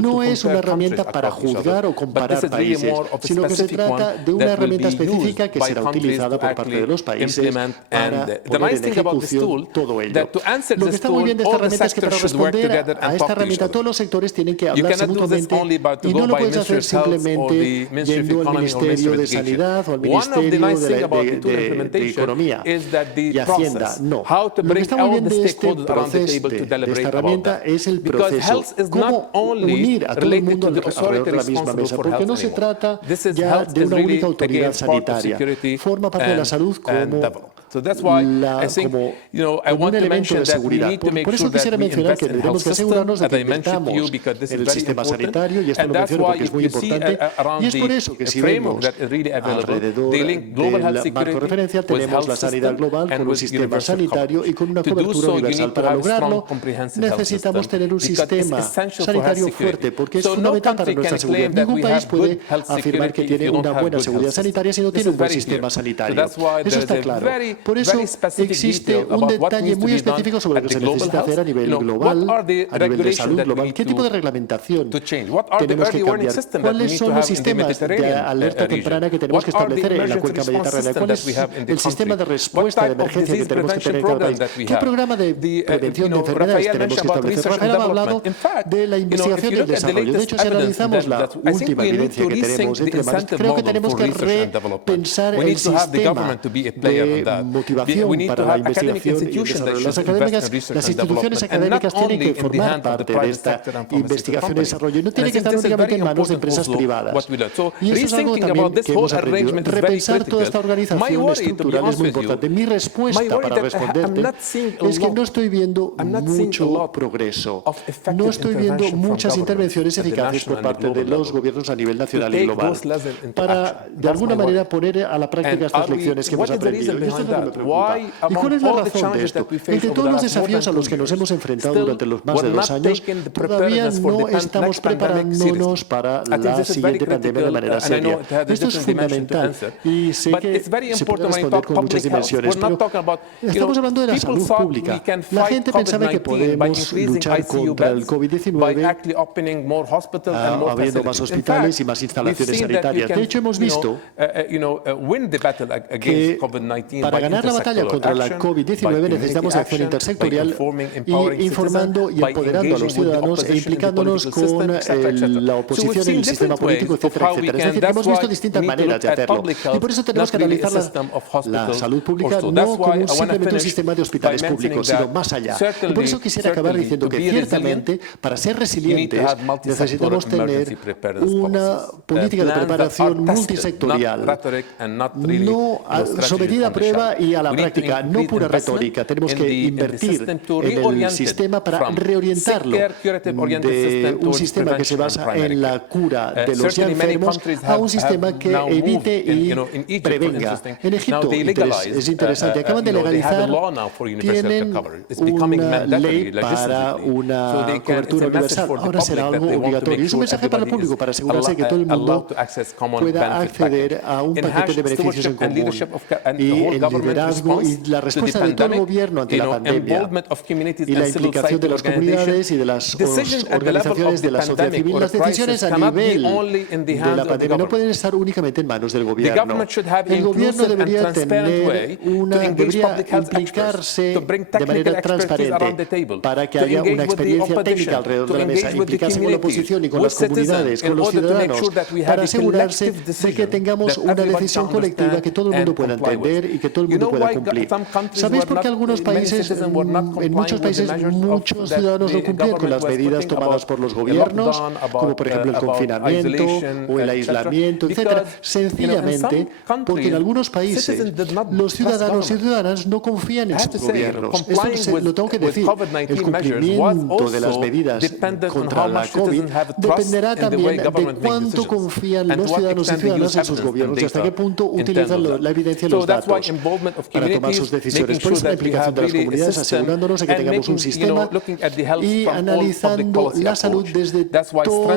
No es una herramienta para juzgar o comparar países, sino que se trata de una herramienta específica que será utilizada por parte de los países para poner en ejecución todo ello. Lo que está muy bien de esta herramienta es que para responder a esta herramienta todos los sectores tienen que hablarse mutuamente y no lo puedes hacer simplemente yendo al Ministerio de Sanidad o al Ministerio de Economía y Hacienda. No. Lo que está muy bien de este proceso, de esta herramienta, es el proceso. Cómo unir a todo el mundo alrededor de la misma mesa, porque no se trata ya de una única autoridad sanitaria. Forma parte de la salud como como un elemento de seguridad. Por eso quisiera mencionar que tenemos que asegurarnos de que invirtamos en el sistema sanitario, y esto lo menciono porque es muy importante, y es por eso que si vemos alrededor del marco referencial tenemos la sanidad global con un sistema sanitario y con una cobertura universal. Para lograrlo necesitamos tener un sistema sanitario fuerte, porque es fundamental para nuestra seguridad. Ningún país puede afirmar que tiene una buena seguridad sanitaria si no tiene un buen sistema sanitario. Eso está claro. Por eso existe un detalle muy específico sobre lo que se necesita hacer a nivel global, a nivel de salud global. ¿Qué tipo de reglamentación tenemos que cambiar? ¿Cuáles son los sistemas de alerta temprana que tenemos que establecer en la cuenca mediterránea? ¿Cuál es el sistema de respuesta de emergencia que tenemos que tener en cada país? ¿Qué programa de prevención de enfermedades tenemos que establecer? Rafael ha hablado de la investigación y el desarrollo. De hecho, si analizamos la última evidencia que tenemos entre manos, creo que tenemos que repensar el sistema de motivación para la investigación y el desarrollo. Las instituciones académicas tienen que formar parte de esta investigación y desarrollo y no tiene que estar únicamente en manos de empresas privadas. Y eso es algo también que hemos aprendido. Repensar toda esta organización estructural es muy importante. Mi respuesta para responderte es que no estoy viendo mucho progreso. No estoy viendo muchas intervenciones eficaces por parte de los gobiernos a nivel nacional y global para, de alguna manera, poner a la práctica estas lecciones que hemos aprendido. Y esto es lo que me preocupa. ¿Y cuál es la razón de esto? Entre todos los desafíos a los que nos hemos enfrentado durante los más de 2 años, todavía no estamos preparándonos para la siguiente pandemia de manera seria. Esto es fundamental y sé que se puede responder con muchas dimensiones, pero estamos hablando de la salud pública. La gente pensaba que podemos luchar contra el COVID-19 abriendo más hospitales y más instalaciones sanitarias. De hecho, hemos visto que para ganar la batalla contra la COVID-19 necesitamos acción intersectorial y informando y empoderando a los ciudadanos e implicándonos con la oposición en el sistema político, etcétera, etcétera. Es decir, hemos visto distintas maneras de hacerlo. Y por eso tenemos que analizar la salud pública no como simplemente un sistema de hospitales públicos, sino más allá. Y por eso quisiera acabar diciendo que ciertamente, para ser resilientes, necesitamos tener una política de preparación multisectorial, no sometida a prueba y a la práctica, no pura retórica. Tenemos que invertir en el sistema para reorientarlo de un sistema que se basa en la cura de los ya enfermos a un sistema que evite y prevenga. En Egipto es interesante, acaban de legalizar, tienen una ley para una cobertura universal. Ahora será algo obligatorio. Es un mensaje para el público para asegurarse de que todo el mundo pueda acceder a un paquete de beneficios en común. Y el liderazgo y la respuesta de todo el gobierno ante la pandemia y la implicación de las comunidades y de las organizaciones de la sociedad civil, las decisiones a nivel de la pandemia no pueden estar únicamente en manos del gobierno. El gobierno debería implicarse de manera transparente para que haya una experiencia técnica alrededor de la mesa, implicarse con la oposición y con las comunidades, con los ciudadanos, para asegurarse de que tengamos una decisión colectiva que todo el mundo pueda entender y que todo el mundo pueda cumplir. ¿Sabéis por qué algunos países, en muchos países, muchos ciudadanos no cumplían con las medidas tomadas por los gobiernos, como por ejemplo el confinamiento o el aislamiento, etcétera? Sencillamente porque en algunos países los ciudadanos y ciudadanas no confían en sus gobiernos. Esto lo tengo que decir. El cumplimiento de las medidas contra la COVID dependerá también de cuánto confían los ciudadanos y ciudadanas en sus gobiernos y hasta qué punto utilizan la evidencia y los datos para tomar sus decisiones. Por eso la implicación de las comunidades, asegurándonos de que tengamos un sistema y analizando la salud desde todo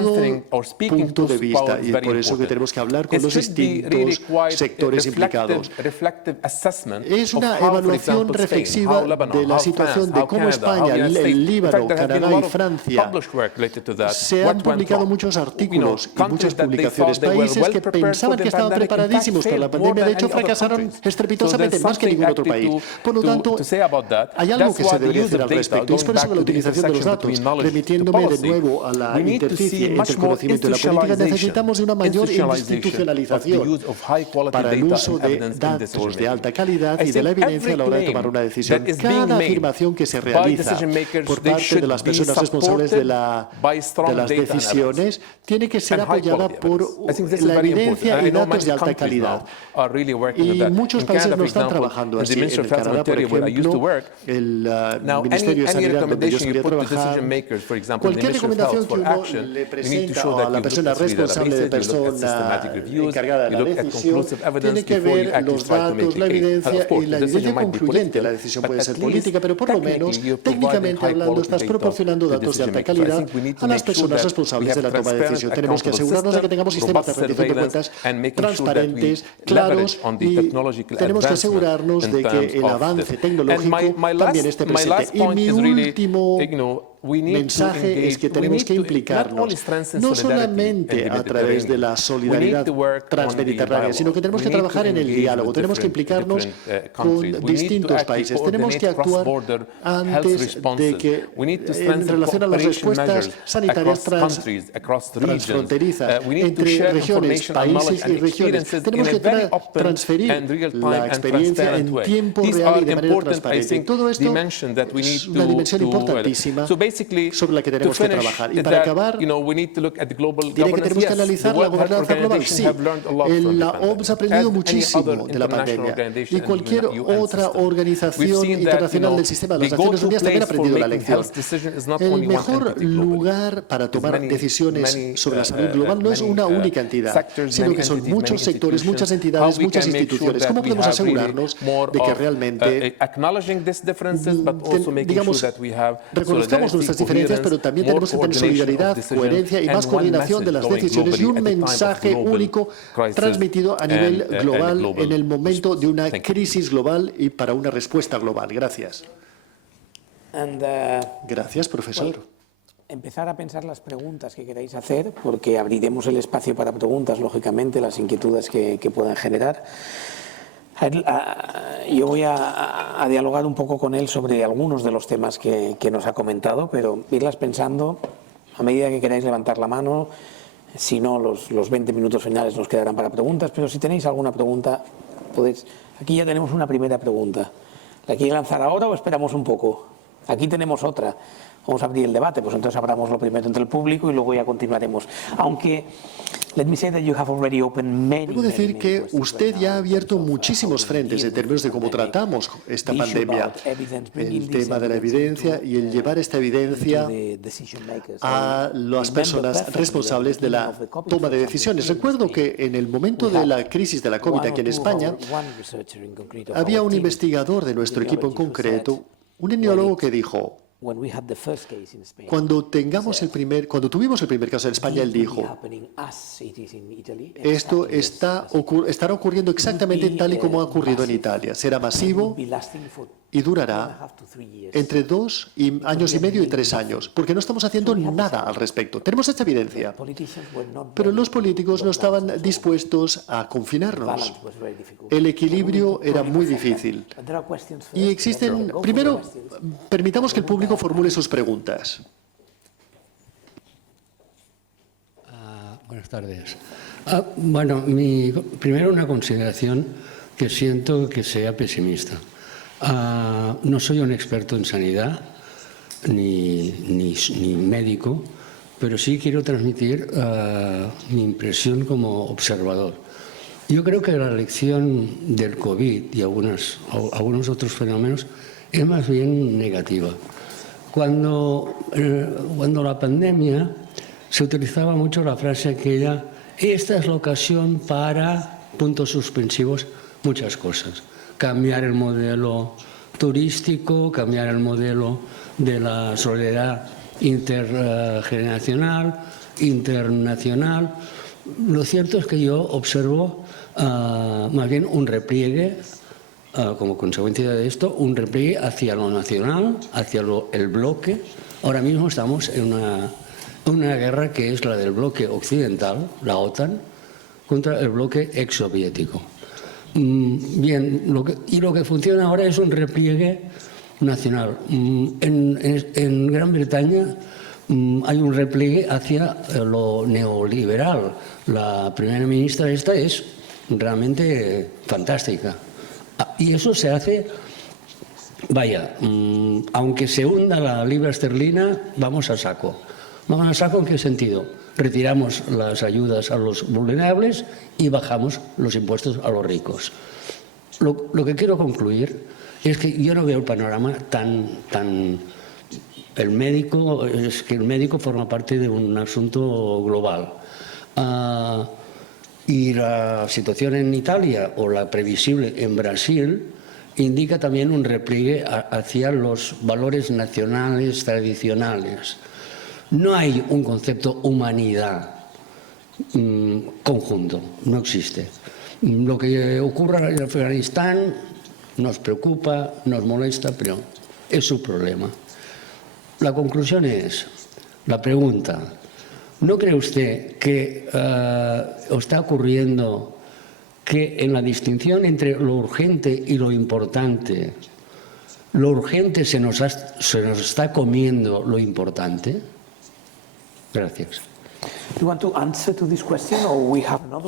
punto de vista. Y por eso que tenemos que hablar con los distintos sectores implicados. Es una evaluación reflexiva de la situación de cómo España, el Líbano, Canadá y Francia se han publicado muchos artículos y muchas publicaciones. Países que pensaban que estaban preparadísimos para la pandemia, de hecho fracasaron estrepitosamente más que ningún otro país. Por lo tanto, hay algo que se debería hacer al respecto. Y es por eso que la utilización de los datos, remitiéndome de nuevo a la interficie entre el conocimiento y la política, necesitamos de una mayor institucionalización para el uso de datos de alta calidad y de la evidencia a la hora de tomar una decisión. Cada afirmación que se realiza por parte de las personas responsables de las decisiones tiene que ser apoyada por la evidencia y datos de alta calidad. Y muchos países lo están están trabajando así. En el Canadá, por ejemplo, el Ministerio de Sanidad donde yo solía trabajar, cualquier recomendación que uno le presenta a la persona responsable de persona encargada de la decisión tiene que ver los datos, la evidencia y la evidencia concluyente. La decisión puede ser política, pero por lo menos, técnicamente hablando, estás proporcionando datos de alta calidad a las personas responsables de la toma de decisión. Tenemos que asegurarnos de que tengamos sistemas de rendición de cuentas transparentes, claros, y tenemos que asegurarnos de que el avance tecnológico también esté presente. Y mi último mensaje es que tenemos que implicarnos no solamente a través de la solidaridad transmediterránea, sino que tenemos que trabajar en el diálogo, tenemos que implicarnos con distintos países, tenemos que actuar antes de que en relación a las respuestas sanitarias transfronterizas entre regiones, países y regiones. Tenemos que transferir la experiencia en tiempo real y de manera transparente. Todo esto es una dimensión importantísima sobre la que tenemos que trabajar. Y para acabar, tiene que tenemos que analizar la gobernanza global. Sí, la OMS ha aprendido muchísimo de la pandemia y cualquier otra organización internacional del sistema de las Naciones Unidas también ha aprendido la lección. El mejor lugar para tomar decisiones sobre la salud global no es una única entidad, sino que son muchos sectores, muchas entidades, muchas instituciones. ¿Cómo podemos asegurarnos de que realmente reconozcamos nuestras diferencias, pero también tenemos que tener solidaridad, coherencia y más coordinación de las decisiones y un mensaje único transmitido a nivel global en el momento de una crisis global y para una respuesta global? Gracias. Gracias, profesor. Empezar a pensar las preguntas que queráis hacer, porque abriremos el espacio para preguntas, lógicamente, las inquietudes que puedan generar. Yo voy a dialogar un poco con él sobre algunos de los temas que nos ha comentado, pero irlas pensando a medida que queráis levantar la mano. Si no, los 20 minutos finales nos quedarán para preguntas, pero si tenéis alguna pregunta, podéis. Aquí ya tenemos una primera pregunta. ¿La queréis lanzar ahora o esperamos un poco? Aquí tenemos otra. Vamos a abrir el debate, pues entonces abramos lo primero entre el público y luego ya continuaremos. Aunque, debo decir que usted ya ha abierto muchísimos frentes en términos de cómo tratamos esta pandemia. El tema de la evidencia y el llevar esta evidencia a las personas responsables de la toma de decisiones. Recuerdo que en el momento de la crisis de la COVID aquí en España, había un investigador de nuestro equipo en concreto, un epidemiólogo que dijo: cuando tuvimos el primer caso en España, él dijo: esto estará ocurriendo exactamente tal y como ha ocurrido en Italia. Será masivo y durará entre 2 años y medio y 3 años, porque no estamos haciendo nada al respecto. Tenemos esta evidencia, pero los políticos no estaban dispuestos a confinarnos. El equilibrio era muy difícil. Y existen, primero, permitamos que el público formule sus preguntas. Buenas tardes. Bueno, primero una consideración que siento que sea pesimista. No soy un experto en sanidad ni médico, pero sí quiero transmitir mi impresión como observador. Yo creo que la lección del COVID y algunos otros fenómenos es más bien negativa. Cuando la pandemia se utilizaba mucho la frase aquella: esta es la ocasión para, puntos suspensivos, muchas cosas. Cambiar el modelo turístico, cambiar el modelo de la solidaridad intergeneracional, internacional. Lo cierto es que yo observo más bien un repliegue, como consecuencia de esto, un repliegue hacia lo nacional, hacia el bloque. Ahora mismo estamos en una guerra que es la del bloque occidental, la OTAN, contra el bloque exsoviético. Bien, lo que funciona ahora es un repliegue nacional. En Gran Bretaña hay un repliegue hacia lo neoliberal. La primera ministra esta es realmente fantástica. Y eso se hace, aunque se hunda la libra esterlina, vamos a saco. ¿Vamos a saco en qué sentido? Retiramos las ayudas a los vulnerables y bajamos los impuestos a los ricos. lo que quiero concluir es que yo no veo el panorama tan el médico forma parte de un asunto global. Y la situación en Italia o la previsible en Brasil indica también un repliegue hacia los valores nacionales tradicionales. No hay un concepto humanidad conjunto, no existe. Lo que ocurra en Afganistán nos preocupa, nos molesta, pero es su problema. La conclusión es, la pregunta, ¿no cree usted que está ocurriendo que en la distinción entre lo urgente y lo importante, lo urgente se nos está comiendo lo importante? Gracias.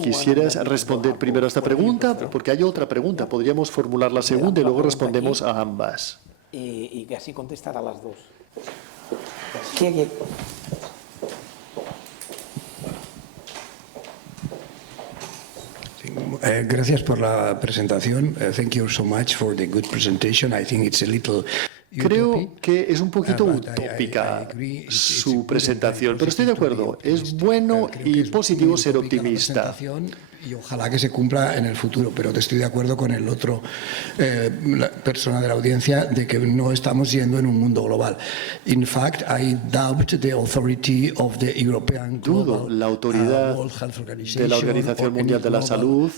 ¿Quisieras responder primero a esta pregunta? Porque hay otra pregunta. Podríamos formular la segunda y luego respondemos a ambas. Y que así contestar a las dos. Gracias por la presentación. Thank you so much for the good presentation. I think it's a little Creo que es un poquito utópica su presentación, pero estoy de acuerdo. Es bueno y positivo ser optimista. Y ojalá que se cumpla en el futuro, pero estoy de acuerdo con el otro la persona de la audiencia de que no estamos yendo en un mundo global. In fact, I doubt the authority of the European Dudo la autoridad de la Organización Mundial de la Salud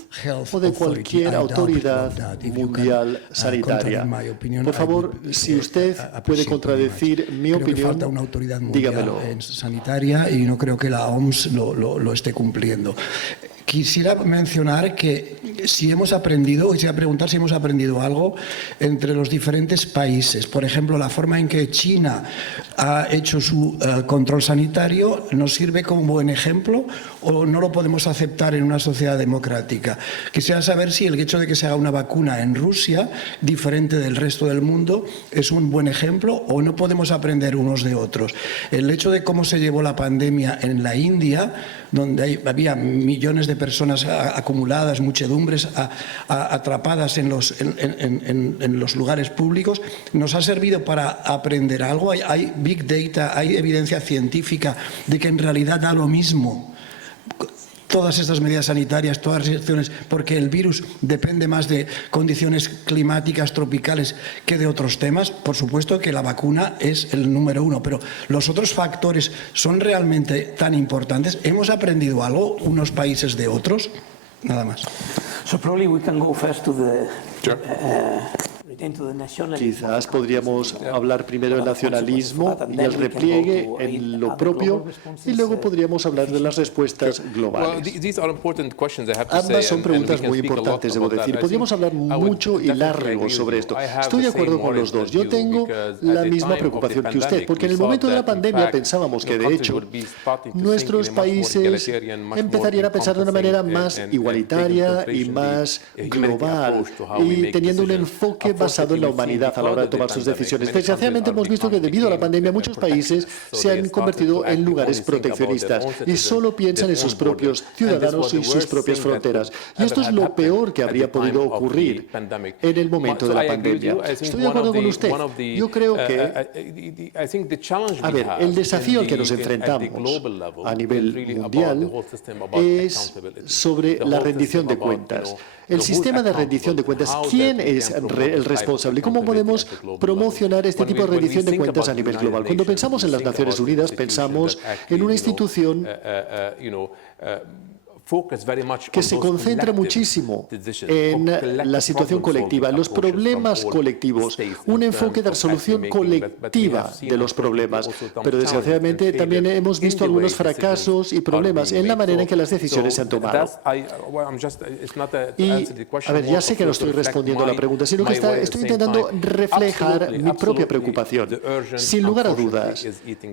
o de cualquier autoridad mundial sanitaria. Por favor, si usted puede contradecir mi opinión, falta una autoridad dígamelo. mundial sanitaria y no creo que la OMS lo esté cumpliendo. Quisiera mencionar que si hemos aprendido, quisiera preguntar si hemos aprendido algo entre los diferentes países. Por ejemplo, la forma en que China ha hecho su control sanitario nos sirve como buen ejemplo o no lo podemos aceptar en una sociedad democrática. Quisiera saber si el hecho de que se haga una vacuna en Rusia, diferente del resto del mundo, es un buen ejemplo o no podemos aprender unos de otros. El hecho de cómo se llevó la pandemia en la India, donde había millones de personas acumuladas, muchedumbres atrapadas en los lugares públicos, nos ha servido para aprender algo. Hay big data, hay evidencia científica de que en realidad da lo mismo todas estas medidas sanitarias, todas las restricciones, porque el virus depende más de condiciones climáticas, tropicales, que de otros temas. Por supuesto que la vacuna es el número uno, pero ¿los otros factores son realmente tan importantes? ¿Hemos aprendido algo unos países de otros? Nada más. So probably we can go first to the Quizás podríamos hablar primero del nacionalismo y el repliegue en lo propio y luego podríamos hablar de las respuestas globales. Ambas son preguntas muy importantes, debo decir. Podríamos hablar mucho y largo sobre esto. Estoy de acuerdo con los dos. Yo tengo la misma preocupación que usted, porque en el momento de la pandemia pensábamos que, de hecho, nuestros países empezarían a pensar de una manera más igualitaria y más global y teniendo un enfoque basado en la humanidad a la hora de tomar sus decisiones. Desgraciadamente hemos visto que debido a la pandemia muchos países se han convertido en lugares proteccionistas y solo piensan en sus propios ciudadanos y sus propias fronteras. Y esto es lo peor que habría podido ocurrir en el momento de la pandemia. Estoy de acuerdo con usted. Yo creo que, a ver, el desafío al que nos enfrentamos a nivel mundial es sobre la rendición de cuentas. El sistema de rendición de cuentas, ¿quién es el responsable? ¿Cómo podemos promocionar este tipo de rendición de cuentas a nivel global? Cuando pensamos en las Naciones Unidas, pensamos en una institución que se concentra muchísimo en la situación colectiva, en los problemas colectivos, un enfoque de resolución colectiva de los problemas. Pero desgraciadamente también hemos visto algunos fracasos y problemas en la manera en que las decisiones se han tomado. Y, a ver, ya sé que no estoy respondiendo a la pregunta, sino que estoy intentando reflejar mi propia preocupación. Sin lugar a dudas,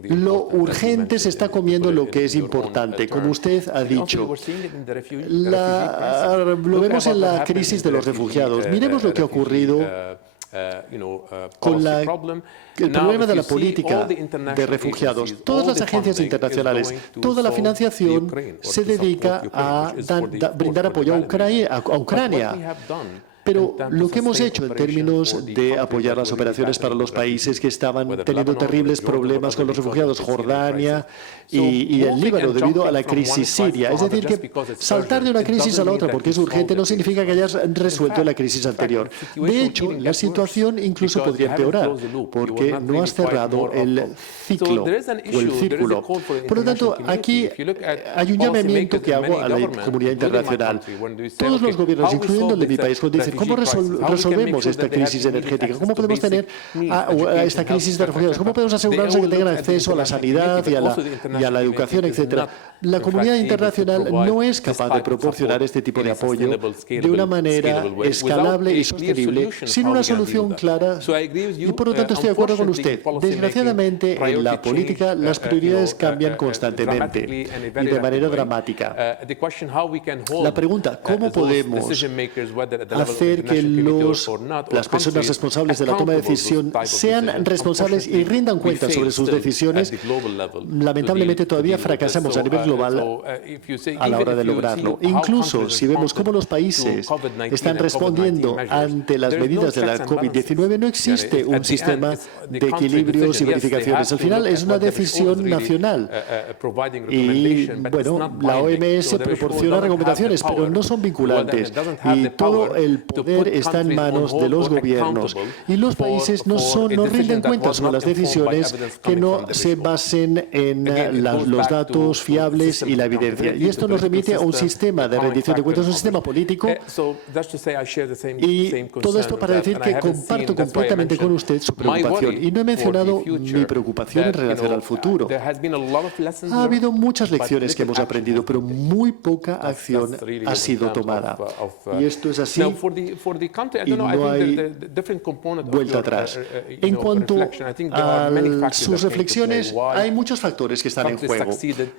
lo urgente se está comiendo lo que es importante, como usted ha dicho. Lo vemos en la crisis de los refugiados. Miremos lo que ha ocurrido con el problema de la política de refugiados. Todas las agencias internacionales, toda la financiación se dedica a brindar apoyo a Ucrania. Pero lo que hemos hecho en términos de apoyar las operaciones para los países que estaban teniendo terribles problemas con los refugiados, Jordania y el Líbano, debido a la crisis siria. Es decir, que saltar de una crisis a la otra porque es urgente no significa que hayas resuelto la crisis anterior. De hecho, la situación incluso podría empeorar porque no has cerrado el ciclo o el círculo. Por lo tanto, aquí hay un llamamiento que hago a la comunidad internacional. Todos los gobiernos, incluyendo el de mi país, cuando dicen ¿cómo resolvemos esta crisis energética? ¿Cómo podemos tener a esta crisis de refugiados? ¿Cómo podemos asegurarnos de que tengan acceso a la sanidad y a la educación, etcétera? La comunidad internacional no es capaz de proporcionar este tipo de apoyo de una manera escalable y sostenible sin una solución clara, y por lo tanto estoy de acuerdo con usted. Desgraciadamente, en la política las prioridades cambian constantemente y de manera dramática. La pregunta, ¿cómo podemos hacer que las personas responsables de la toma de decisión sean responsables y rindan cuentas sobre sus decisiones? Lamentablemente todavía fracasamos a nivel global a la hora de lograrlo. Incluso si vemos cómo los países están respondiendo ante las medidas de la COVID-19, no existe un sistema de equilibrios y verificaciones. Al final es una decisión nacional. Y bueno, la OMS proporciona recomendaciones, pero no son vinculantes. Y todo el poder está en manos de los gobiernos. Y los países no rinden cuentas sobre las decisiones que no se basen en los datos fiables y la evidencia. Y esto nos remite a un sistema de rendición de cuentas, un sistema político. Y todo esto para decir que comparto completamente con usted su preocupación. Y no he mencionado mi preocupación en relación al futuro. Ha habido muchas lecciones que hemos aprendido, pero muy poca acción ha sido tomada. Y esto es así y no hay vuelta atrás. En cuanto a sus reflexiones, hay muchos factores que están en juego,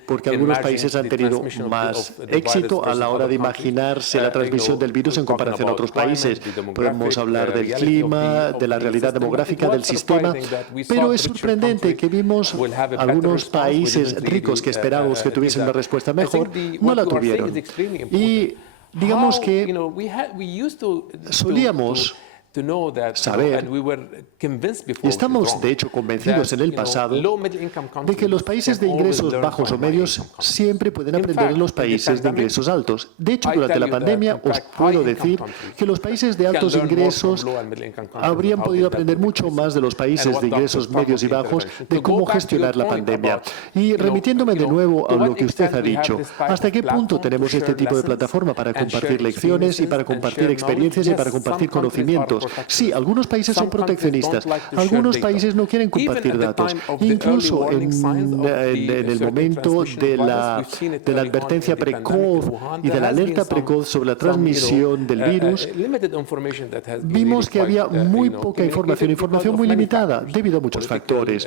porque algunos países han tenido más éxito a la hora de imaginarse la transmisión del virus en comparación a otros países. Podemos hablar del clima, de la realidad demográfica, del sistema, pero es sorprendente que vimos algunos países ricos que esperábamos que tuviesen una respuesta mejor, no la tuvieron. Y digamos que solíamos saber, y estamos de hecho convencidos en el pasado, de que los países de ingresos bajos o medios siempre pueden aprender de los países de ingresos altos. De hecho, durante la pandemia os puedo decir que los países de altos ingresos habrían podido aprender mucho más de los países de ingresos medios y bajos de cómo gestionar la pandemia. Y remitiéndome de nuevo a lo que usted ha dicho, ¿hasta qué punto tenemos este tipo de plataforma para compartir lecciones y para compartir experiencias y para compartir conocimientos? Sí, algunos países son proteccionistas, algunos países no quieren compartir datos. Incluso en el momento de la advertencia precoz y de la alerta precoz sobre la transmisión del virus, vimos que había muy poca información muy limitada, debido a muchos factores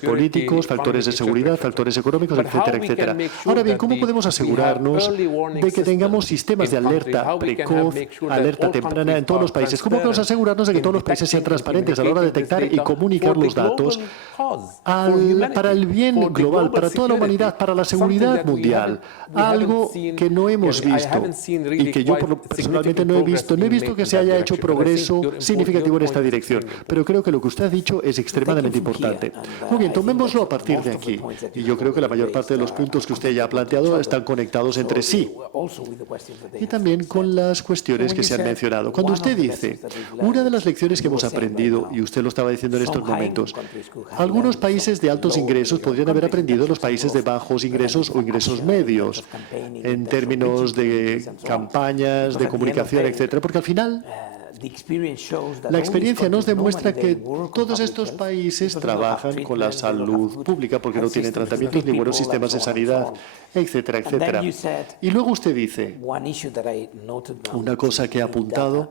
políticos, factores de seguridad, factores económicos, etcétera, etcétera. Ahora bien, ¿cómo podemos asegurarnos de que tengamos sistemas de alerta precoz, alerta temprana en todos los países? ¿Cómo podemos asegurarnos de que todos los países sean transparentes a la hora de detectar y comunicar los datos para el bien global, para toda la humanidad, para la seguridad mundial? Algo que no hemos visto y que yo personalmente no he visto. No he visto que se haya hecho progreso significativo en esta dirección, pero creo que lo que usted ha dicho es extremadamente importante. Muy bien, tomémoslo a partir de aquí. Y yo creo que la mayor parte de los puntos que usted ya ha planteado están conectados entre sí. Y también con las cuestiones que se han mencionado. Cuando usted dice, una de las lecciones que hemos aprendido, y usted lo estaba diciendo en estos momentos, algunos países de altos ingresos podrían haber aprendido de los países de bajos ingresos o ingresos medios, en términos de campañas, de comunicación, etcétera, porque al final la experiencia nos demuestra que todos estos países trabajan con la salud pública porque no tienen tratamientos ni buenos sistemas de sanidad, etcétera, etcétera. Y luego usted dice, una cosa que he apuntado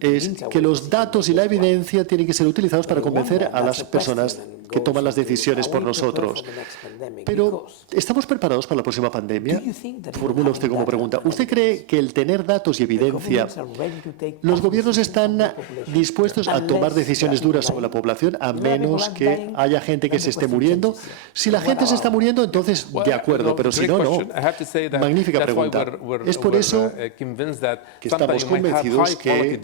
es que los datos y la evidencia tienen que ser utilizados para convencer a las personas que toman las decisiones por nosotros. Pero, ¿estamos preparados para la próxima pandemia? Formula usted como pregunta. ¿Usted cree que el tener datos y evidencia, los gobiernos están dispuestos a tomar decisiones duras sobre la población a menos que haya gente que se esté muriendo? Si la gente se está muriendo, entonces de acuerdo, pero si no, no. Magnífica pregunta. Es por eso que estamos convencidos que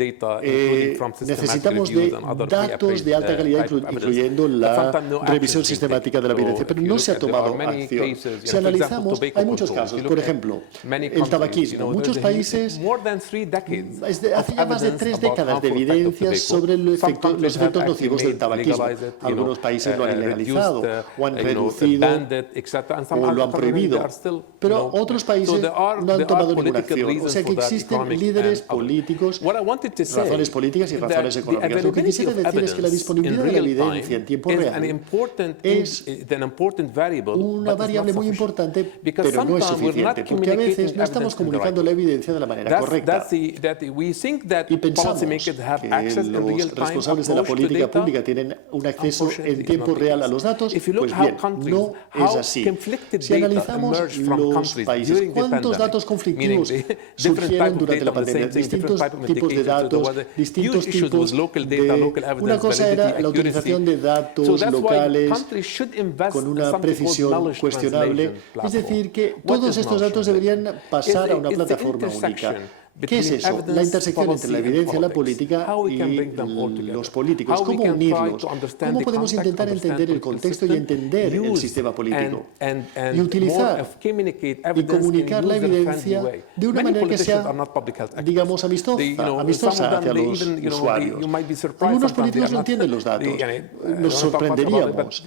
necesitamos de datos de alta calidad, incluyendo la revisión sistemática de la evidencia, pero no se ha tomado acción. Si analizamos, hay muchos casos. Por ejemplo, el tabaquismo. Muchos países, hace ya más de 3 décadas de evidencias sobre los efectos nocivos del tabaquismo. Algunos países lo han ilegalizado, o han reducido, o lo han prohibido. Pero otros países no han tomado ninguna acción. O sea que existen líderes políticos, razones políticas y razones económicas. Lo que quisiera decir es que la disponibilidad de la evidencia en tiempo real es una variable muy importante, pero no es suficiente, porque a veces no estamos comunicando la evidencia de la manera correcta. Y pensamos que los responsables de la política pública tienen un acceso en tiempo real a los datos. Pues bien, no es así. Si analizamos los países, ¿cuántos datos conflictivos surgieron durante la pandemia? Distintos tipos de datos, distintos tipos de... Una cosa era la utilización de datos locales con una precisión cuestionable. Es decir, que todos estos datos deberían pasar a una plataforma única. ¿Qué es eso? La intersección entre la evidencia, la política y los políticos. ¿Cómo unirlos? ¿Cómo podemos intentar entender el contexto y entender el sistema político? Y utilizar y comunicar la evidencia de una manera que sea, digamos, amistosa hacia los usuarios. Algunos políticos no entienden los datos. Nos sorprenderíamos.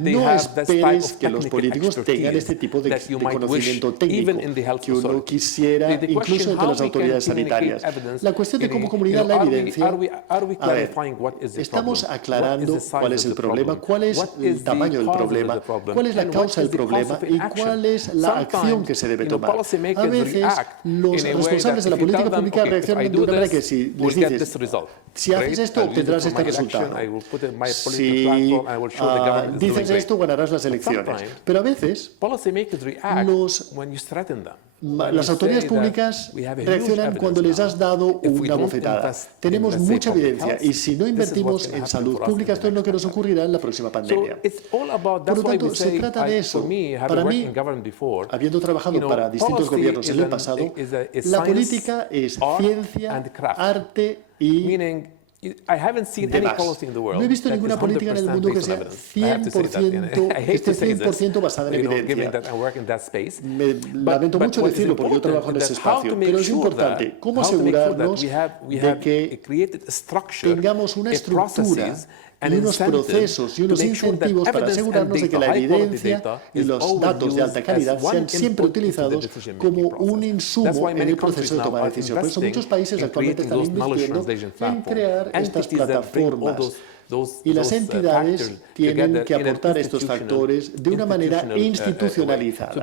No esperes que los políticos tengan este tipo de conocimiento técnico que uno quisiera, incluso entre las autoridades sanitarias. La cuestión de cómo comunicar la evidencia, a ver, estamos aclarando cuál es el problema, cuál es el tamaño del problema, cuál es la causa del problema y cuál es la acción que se debe tomar. A veces los responsables de la política pública reaccionan de una manera que si les dices, si haces esto obtendrás este resultado. Si dices esto, ganarás las elecciones. Pero a veces las autoridades públicas reaccionan cuando les has dado una bofetada. Tenemos mucha evidencia y si no invertimos en salud pública, esto es lo que nos ocurrirá en la próxima pandemia. Por lo tanto, se trata de eso. Para mí, habiendo trabajado para distintos gobiernos en el pasado, la política es ciencia, arte y no he visto ninguna política en el mundo que sea 100%, esté 100% basada en evidencia. Me lamento mucho decirlo porque yo trabajo en ese espacio, pero es importante cómo asegurarnos de que tengamos una estructura y unos procesos y unos incentivos para asegurarnos de que la evidencia y los datos de alta calidad sean siempre utilizados como un insumo en el proceso de toma de decisión. Por eso muchos países actualmente están invirtiendo en crear estas plataformas. Y las entidades tienen que aportar estos factores de una manera institucionalizada. O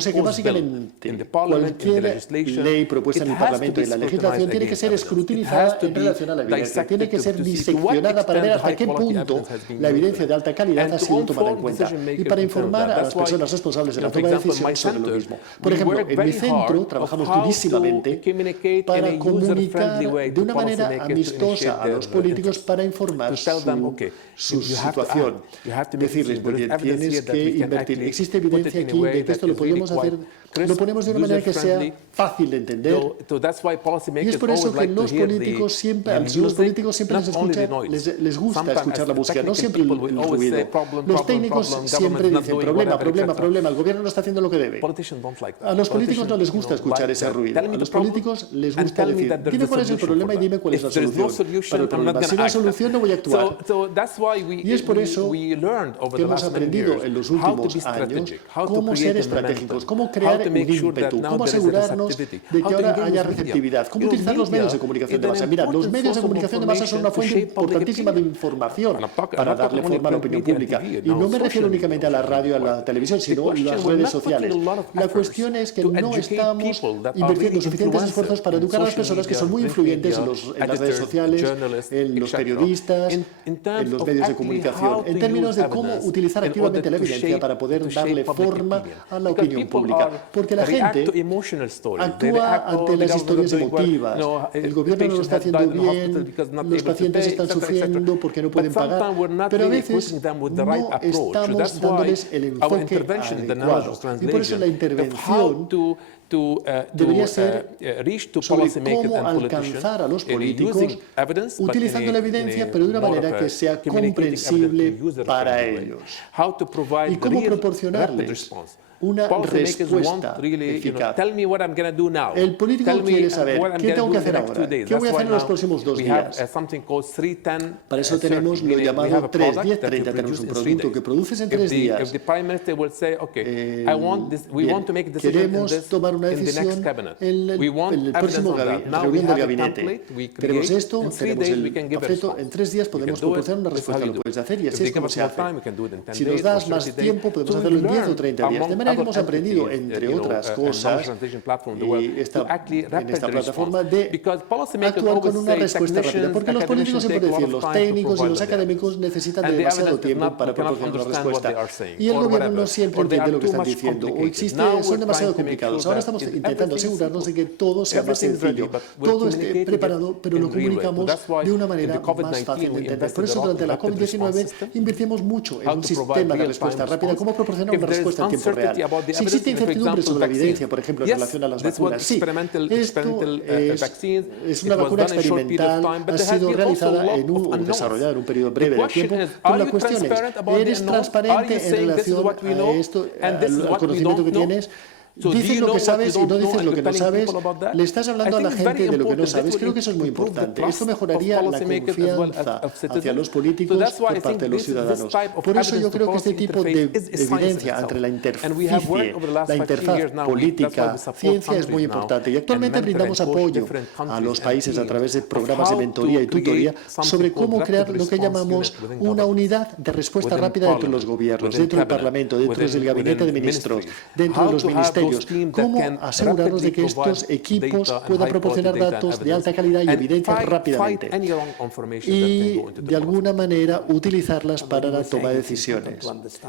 sea que básicamente cualquier ley propuesta en el Parlamento y la legislación tiene que ser escrutinizada en relación a la evidencia. Tiene que ser diseccionada para ver hasta qué punto la evidencia de alta calidad ha sido tomada en cuenta y para informar a las personas responsables de la toma de decisión sobre lo mismo. Por ejemplo, en mi centro trabajamos durísimamente para comunicar de una manera amistosa a los políticos para informar su situación. Decirles, muy bien, tienes que invertir. Existe evidencia aquí de que esto lo podemos hacer, lo ponemos de una manera que sea fácil de entender. Y es por eso que los políticos siempre les gusta escuchar la música, no siempre el ruido. Los técnicos siempre dicen problema, problema, problema, el gobierno no está haciendo lo que debe. A los políticos no les gusta escuchar ese ruido. A los políticos les gusta decir, dime cuál es el problema y dime cuál es la solución para el problema. Si no hay solución, no voy a actuar. Y es por eso que hemos aprendido en los últimos años cómo ser estratégicos, cómo crear un ímpetu? ¿Cómo asegurarnos de que ahora haya receptividad? ¿Cómo utilizar los medios de comunicación de masa? Mirad, los medios de comunicación de masa son una fuente importantísima de información para darle forma a la opinión pública. Y no me refiero únicamente a la radio, a la televisión, sino a las redes sociales. La cuestión es que no estamos invirtiendo suficientes esfuerzos para educar a las personas que son muy influyentes en las redes sociales, en los periodistas, en los medios de comunicación, en términos de cómo utilizar activamente la evidencia para poder darle forma a la opinión pública. Porque la gente actúa ante las historias emotivas. El gobierno no lo está haciendo bien, los pacientes están sufriendo porque no pueden pagar, pero a veces no estamos dándoles el enfoque adecuado. Y por eso la intervención debería ser sobre cómo alcanzar a los políticos utilizando la evidencia, pero de una manera que sea comprensible para ellos. Y cómo proporcionarles una respuesta eficaz. El político quiere saber qué tengo que hacer ahora, qué voy a hacer en los próximos 2 días. Para eso tenemos lo llamado 3-10-30. Tenemos un producto que produces en 3 días. Queremos tomar una decisión en el próximo reunión del gabinete. Tenemos esto, tenemos el panfleto. En 3 días podemos proporcionar una respuesta. Lo puedes hacer y así es como se hace. Si nos das más tiempo, podemos hacerlo en 10 o 30 días. De manera que hemos aprendido, entre otras cosas, en esta plataforma, de actuar con una respuesta rápida. Porque los políticos, siempre decir, los técnicos y los académicos necesitan de demasiado tiempo para proporcionar una respuesta. Y el gobierno no siempre entiende lo que están diciendo o son demasiado complicados. Ahora estamos intentando asegurarnos de que todo sea más sencillo, todo esté preparado, pero lo comunicamos de una manera más fácil de entender. Por eso durante la COVID-19 invertimos mucho en un sistema de respuesta rápida, cómo proporcionar una respuesta en tiempo real. Si existe incertidumbre sobre la evidencia, por ejemplo, en relación a las vacunas, sí, esto es una vacuna experimental, ha sido realizada o desarrollada en un periodo breve de tiempo, pero la cuestión es, ¿eres transparente en relación a esto, al conocimiento que tienes? Dices lo que sabes y no dices lo que no sabes. Le estás hablando a la gente de lo que no sabes. Creo que eso es muy importante. Esto mejoraría la confianza hacia los políticos por parte de los ciudadanos. Por eso yo creo que este tipo de evidencia entre la interfaz política, ciencia es muy importante. Y actualmente brindamos apoyo a los países a través de programas de mentoría y tutoría sobre cómo crear lo que llamamos una unidad de respuesta rápida dentro de los gobiernos, dentro del Parlamento, dentro del gabinete de ministros, dentro de los ministerios. Cómo asegurarnos de que estos equipos puedan proporcionar datos de alta calidad y evidencia rápidamente y de alguna manera utilizarlas para la toma de decisiones.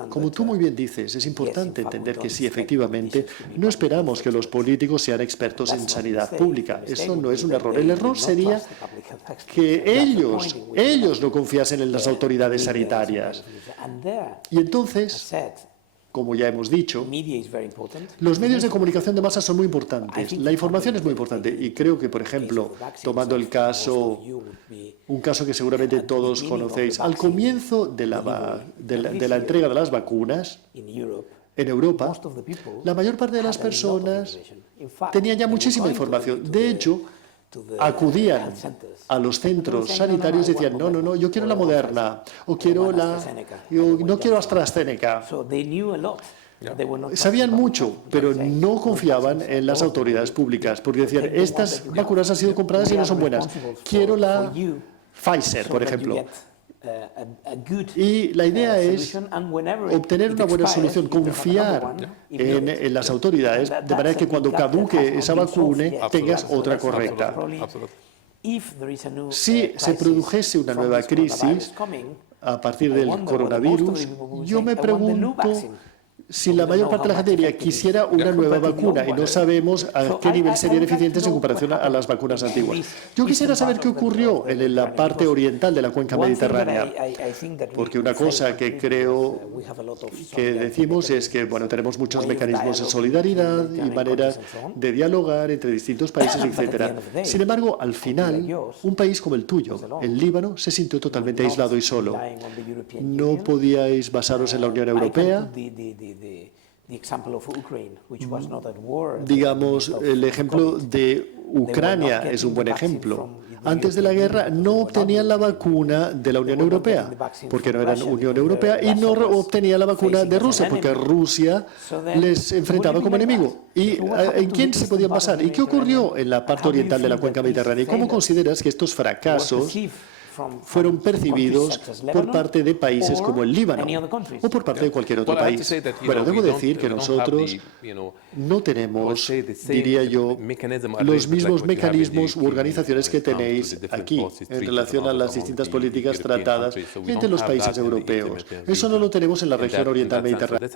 Como tú muy bien dices, es importante entender que sí, efectivamente, no esperamos que los políticos sean expertos en sanidad pública. Eso no es un error. El error sería que ellos no confiasen en las autoridades sanitarias. Y entonces, como ya hemos dicho, los medios de comunicación de masa son muy importantes. La información es muy importante. Y creo que, por ejemplo, tomando un caso que seguramente todos conocéis, al comienzo de la entrega de las vacunas, en Europa, la mayor parte de las personas tenían ya muchísima información. De hecho, acudían a los centros sanitarios y decían, no, yo quiero la Moderna, o no quiero AstraZeneca. Sabían mucho, pero no confiaban en las autoridades públicas, porque decían, estas vacunas han sido compradas y no son buenas. Quiero la Pfizer, por ejemplo. Y la idea es obtener una buena solución, confiar en las autoridades, de manera que cuando caduque esa vacuna tengas otra correcta. Si se produjese una nueva crisis a partir del coronavirus, yo me pregunto si la mayor parte de la gente diría quisiera una nueva vacuna y no sabemos a qué nivel serían eficientes en comparación a las vacunas antiguas. Yo quisiera saber qué ocurrió en la parte oriental de la cuenca mediterránea, porque una cosa que creo que decimos es que tenemos muchos mecanismos de solidaridad y maneras de dialogar entre distintos países, etc. Sin embargo, al final, un país como el tuyo, el Líbano, se sintió totalmente aislado y solo. No podíais basaros en la Unión Europea. Digamos, el ejemplo de Ucrania es un buen ejemplo. antes de la guerra no obtenían la vacuna de la Unión Europea, porque no eran Unión Europea, y no obtenían la vacuna de Rusia, porque Rusia les enfrentaba como enemigo. ¿Y en quién se podían basar? ¿Y qué ocurrió en la parte oriental de la cuenca mediterránea? ¿Y cómo consideras que estos fracasos fueron percibidos por parte de países como el Líbano o por parte de cualquier otro país? Bueno, debo decir que nosotros no tenemos, diría yo, los mismos mecanismos u organizaciones que tenéis aquí en relación a las distintas políticas tratadas entre los países europeos. Eso no lo tenemos en la región oriental mediterránea.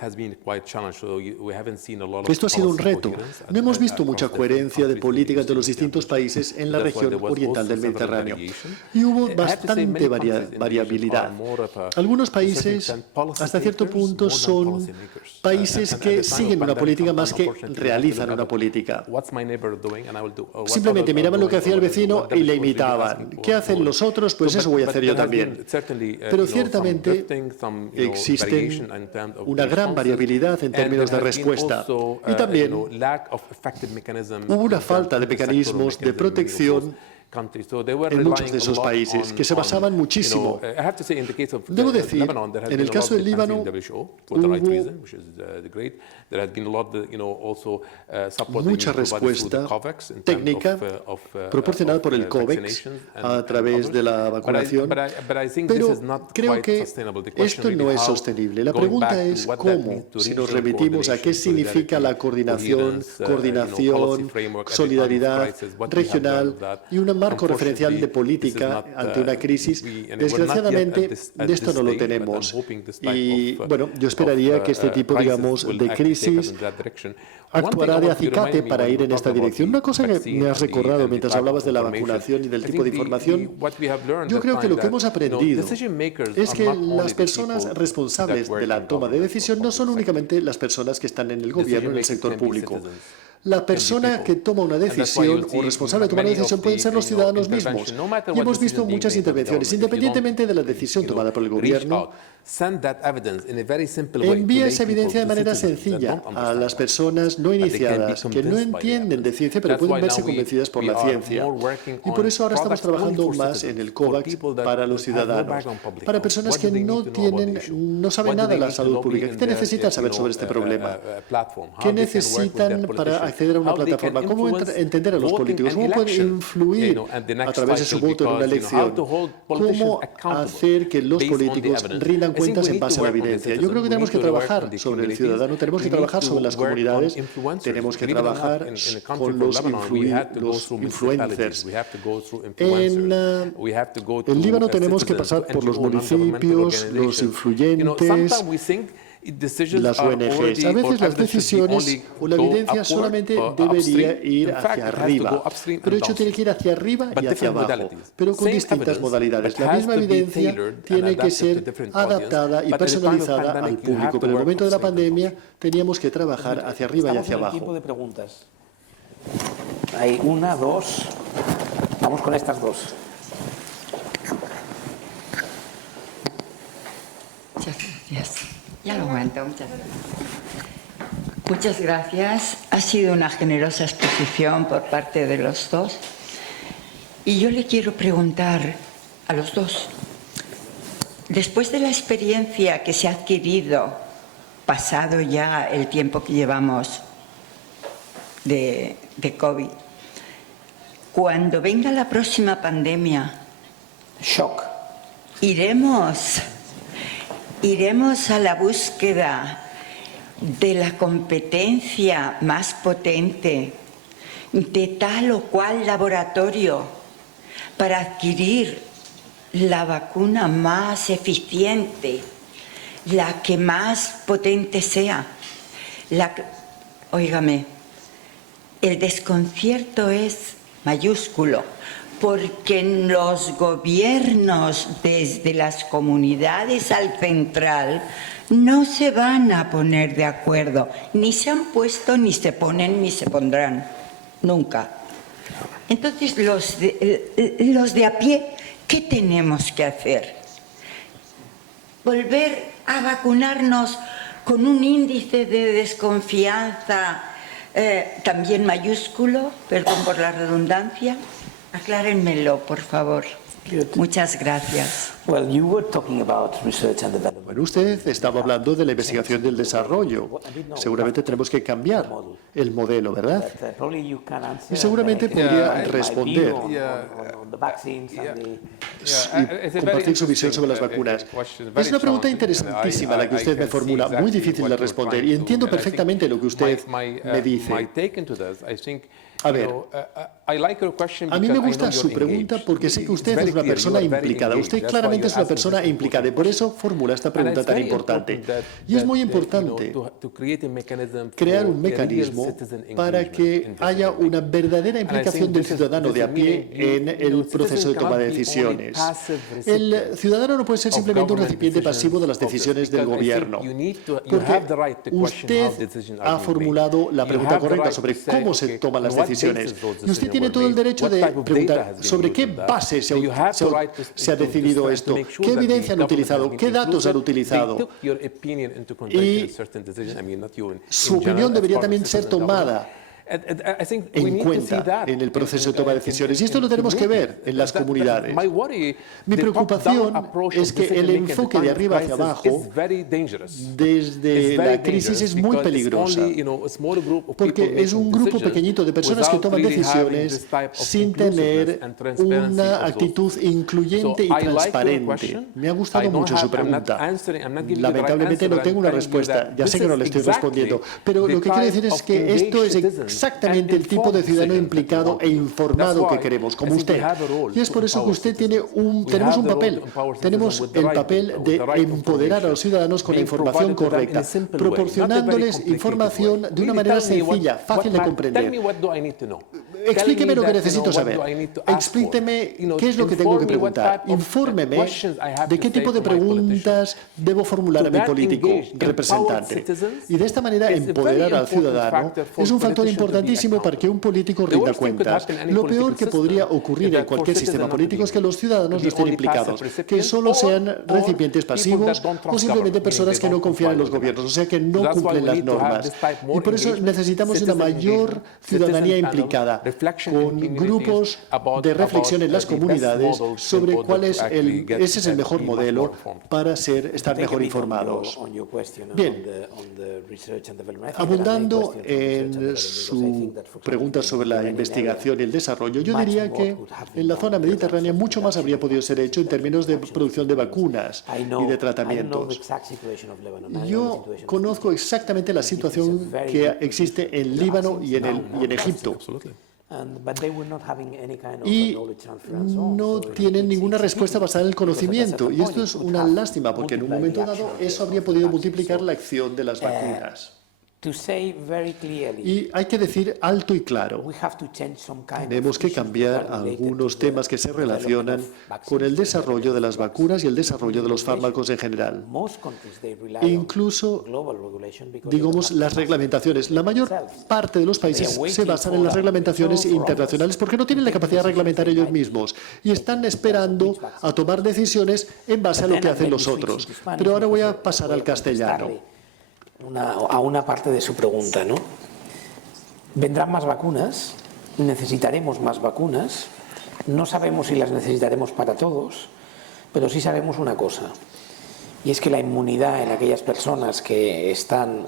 Esto ha sido un reto. No hemos visto mucha coherencia de política entre los distintos países en la región oriental del Mediterráneo. Y hubo bastante variabilidad. Algunos países, hasta cierto punto, son países que siguen una política más que realizan una política. Simplemente miraban lo que hacía el vecino y le imitaban. ¿Qué hacen los otros? Pues eso voy a hacer yo también. Pero ciertamente existe una gran variabilidad en términos de respuesta. Y también hubo una falta de mecanismos de protección en muchos de esos países, que se basaban muchísimo. Debo decir, en el caso del Líbano, hubo mucha respuesta técnica proporcionada por el COVAX a través de la vacunación, pero creo que esto no es sostenible. La pregunta es cómo, si nos remitimos a qué significa la coordinación, solidaridad regional y una marco referencial de política ante una crisis. Desgraciadamente, de esto no lo tenemos. Y bueno, yo esperaría que este tipo, digamos, de crisis actuará de acicate para ir en esta dirección. Una cosa que me has recordado mientras hablabas de la vacunación y del tipo de información, yo creo que lo que hemos aprendido es que las personas responsables de la toma de decisión no son únicamente las personas que están en el gobierno, en el sector público. La persona que toma una decisión o responsable de tomar una decisión pueden ser los ciudadanos mismos. Y hemos visto muchas intervenciones, independientemente de la decisión tomada por el gobierno. Envía esa evidencia de manera sencilla a las personas no iniciadas, que no entienden de ciencia, pero pueden verse convencidas por la ciencia. Y por eso ahora estamos trabajando más en el COVAX para los ciudadanos, para personas que no saben nada de la salud pública. ¿Qué necesitan saber sobre este problema? ¿Qué necesitan para acceder a una plataforma? ¿Cómo entender a los políticos? ¿Cómo pueden influir a través de su voto en una elección? ¿Cómo hacer que los políticos rindan cuentas en base a la evidencia? Yo creo que tenemos que trabajar sobre el ciudadano, tenemos que trabajar sobre las comunidades, tenemos que trabajar con los influencers. En el Líbano tenemos que pasar por los municipios, los influyentes, las ONGs. A veces las decisiones o la evidencia solamente debería ir hacia arriba, pero de hecho tiene que ir hacia arriba y hacia abajo, pero con distintas modalidades. La misma evidencia tiene que ser adaptada y personalizada al público, pero en el momento de la pandemia teníamos que trabajar hacia arriba y hacia abajo. Tiempo de preguntas. Hay una, dos. Vamos con estas dos. Muchas gracias. Ya lo aguanto, muchas gracias. Muchas gracias. Ha sido una generosa exposición por parte de los dos. Y yo le quiero preguntar a los dos, después de la experiencia que se ha adquirido, pasado ya el tiempo que llevamos de COVID, cuando venga la próxima pandemia, shock, iremos a la búsqueda de la competencia más potente de tal o cual laboratorio para adquirir la vacuna más eficiente, la que más potente sea. Óigame, el desconcierto es mayúsculo, porque los gobiernos, desde las comunidades al central, no se van a poner de acuerdo. Ni se han puesto, ni se ponen, ni se pondrán. Nunca. Entonces, los de a pie, ¿qué tenemos que hacer? ¿Volver a vacunarnos con un índice de desconfianza también mayúsculo, perdón por la redundancia? Aclárenmelo, por favor. Muchas gracias. Well, you were talking about research and development. Bueno, usted estaba hablando de la investigación y el desarrollo. Seguramente tenemos que cambiar el modelo, ¿verdad? Y seguramente podría responder y compartir su visión sobre las vacunas. Es una pregunta interesantísima la que usted me formula, muy difícil de responder, y entiendo perfectamente lo que usted me dice. A ver, a mí me gusta su pregunta porque sé que usted es una persona implicada. Usted claramente es una persona implicada y por eso formula esta pregunta tan importante. Y es muy importante crear un mecanismo para que haya una verdadera implicación del ciudadano de a pie en el proceso de toma de decisiones. El ciudadano no puede ser simplemente un recipiente pasivo de las decisiones del gobierno, porque usted ha formulado la pregunta correcta sobre cómo se toman las decisiones. Y usted tiene todo el derecho de preguntar sobre qué base se ha decidido esto, qué evidencia han utilizado, qué datos han utilizado. Y su opinión debería también ser tomada en cuenta en el proceso de toma de decisiones. Y esto lo tenemos que ver en las comunidades. Mi preocupación es que el enfoque de arriba hacia abajo desde la crisis es muy peligrosa, porque es un grupo pequeñito de personas que toman decisiones sin tener una actitud incluyente y transparente. Me ha gustado mucho su pregunta. Lamentablemente no tengo una respuesta. Ya sé que no le estoy respondiendo, pero lo que quiero decir es que esto es exactamente el tipo de ciudadano implicado e informado que queremos, como usted. Y es por eso que usted tenemos un papel. Tenemos el papel de empoderar a los ciudadanos con la información correcta, proporcionándoles información de una manera sencilla, fácil de comprender. Explíqueme lo que necesito saber. Explíqueme qué es lo que tengo que preguntar. Infórmeme de qué tipo de preguntas debo formular a mi político representante. Y de esta manera empoderar al ciudadano es un factor importantísimo para que un político rinda cuentas. Lo peor que podría ocurrir en cualquier sistema político es que los ciudadanos no estén implicados, que solo sean recipientes pasivos o simplemente personas que no confían en los gobiernos, o sea, que no cumplen las normas. Y por eso necesitamos una mayor ciudadanía implicada, con grupos de reflexión en las comunidades sobre cuál es ese es el mejor modelo para estar mejor informados. Bien, abundando en su pregunta sobre la investigación y el desarrollo, yo diría que en la zona mediterránea mucho más habría podido ser hecho en términos de producción de vacunas y de tratamientos. Yo conozco exactamente la situación que existe en Líbano y en Egipto. Y no tienen ninguna respuesta basada en el conocimiento. Y esto es una lástima, porque en un momento dado eso habría podido multiplicar la acción de las vacunas. Y hay que decir alto y claro, tenemos que cambiar algunos temas que se relacionan con el desarrollo de las vacunas y el desarrollo de los fármacos en general. Incluso, digamos, las reglamentaciones. La mayor parte de los países se basan en las reglamentaciones internacionales porque no tienen la capacidad de reglamentar ellos mismos y están esperando a tomar decisiones en base a lo que hacen los otros. Pero ahora voy a pasar al castellano. A una parte de su pregunta, ¿no? Vendrán más vacunas, necesitaremos más vacunas, no sabemos si las necesitaremos para todos, pero sí sabemos una cosa, y es que la inmunidad en aquellas personas que están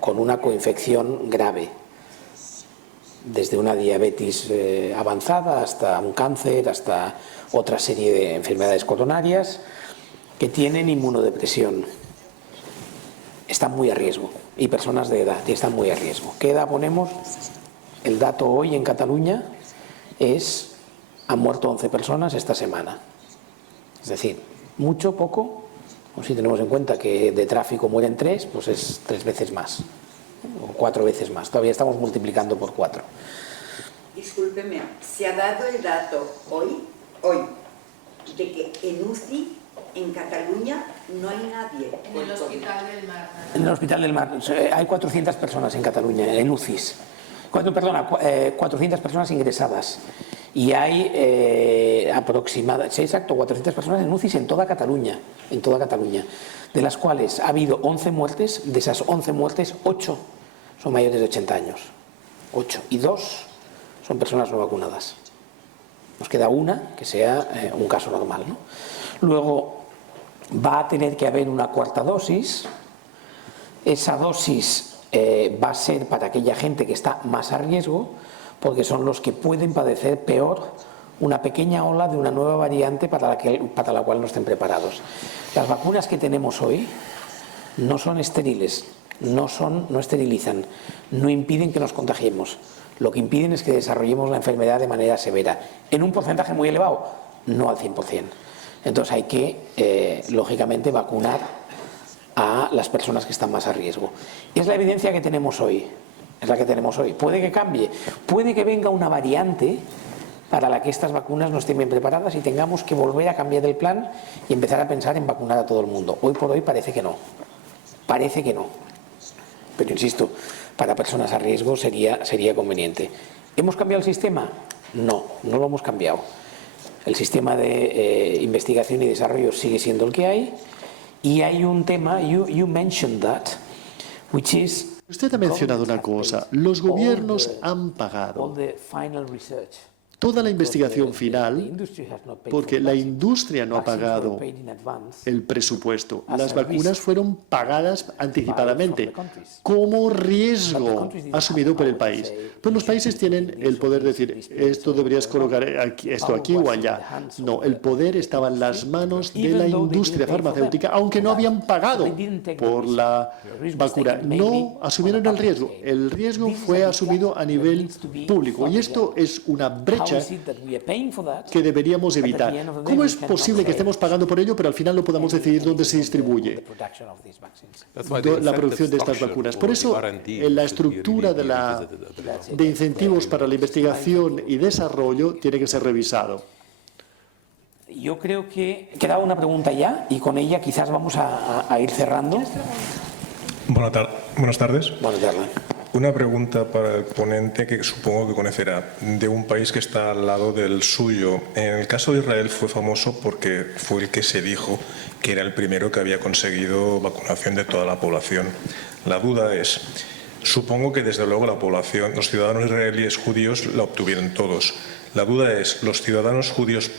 con una coinfección grave, desde una diabetes avanzada hasta un cáncer, hasta otra serie de enfermedades coronarias, que tienen inmunodepresión, están muy a riesgo, y personas de edad están muy a riesgo. ¿Qué edad ponemos? El dato hoy en Cataluña es, han muerto 11 personas esta semana. Es decir, mucho, poco, o si tenemos en cuenta que de tráfico mueren 3, pues es 3 veces más, o 4 veces más. Todavía estamos multiplicando por 4. Discúlpeme, se ha dado el dato hoy, de que en UCI, en Cataluña, no hay nadie. En el Hospital del Mar. En el Hospital del Mar hay 400 personas en Cataluña, en UCIs. 400 personas ingresadas. Y hay aproximadamente, sí, exacto, 400 personas en UCIs en toda Cataluña, de las cuales ha habido 11 muertes, de esas 11 muertes, 8 son mayores de 80 años. 8. Y 2 son personas no vacunadas. Nos queda una que sea un caso normal, ¿no? Luego va a tener que haber una cuarta dosis. Esa dosis va a ser para aquella gente que está más a riesgo, porque son los que pueden padecer peor una pequeña ola de una nueva variante para la cual no estén preparados. Las vacunas que tenemos hoy no son estériles, no esterilizan, no impiden que nos contagiemos. Lo que impiden es que desarrollemos la enfermedad de manera severa, en un porcentaje muy elevado, no al 100%. Entonces hay que, lógicamente, vacunar a las personas que están más a riesgo. Es la evidencia que tenemos hoy, es la que tenemos hoy. Puede que cambie, puede que venga una variante para la que estas vacunas no estén bien preparadas y tengamos que volver a cambiar el plan y empezar a pensar en vacunar a todo el mundo. Hoy por hoy parece que no, pero insisto, para personas a riesgo sería conveniente. ¿Hemos cambiado el sistema? No, no lo hemos cambiado. El sistema de investigación y desarrollo sigue siendo el que hay, y hay un tema, you mentioned that, which is... Usted ha mencionado una cosa, los gobiernos han pagado toda la investigación final porque la industria no ha pagado el presupuesto. Las vacunas fueron pagadas anticipadamente como riesgo asumido por el país. Pero los países tienen el poder de decir, esto deberías colocar esto aquí o allá. No, el poder estaba en las manos de la industria farmacéutica, aunque no habían pagado por la vacuna. No asumieron el riesgo. El riesgo fue asumido a nivel público. Y esto es una brecha que deberíamos evitar. ¿Cómo es posible que estemos pagando por ello, pero al final no podamos decidir dónde se distribuye la producción de estas vacunas? Por eso, en la estructura de incentivos para la investigación y desarrollo tiene que ser revisado. Yo creo que quedaba una pregunta ya, y con ella quizás vamos a ir cerrando. Buenas tardes. Buenas tardes. Una pregunta para el ponente que supongo que conocerá, de un país que está al lado del suyo. En el caso de Israel fue famoso porque fue el que se dijo que era el primero que había conseguido vacunación de toda la población. La duda es, supongo que desde luego la población, los ciudadanos israelíes judíos la obtuvieron todos. La duda es, ¿los ciudadanos judíos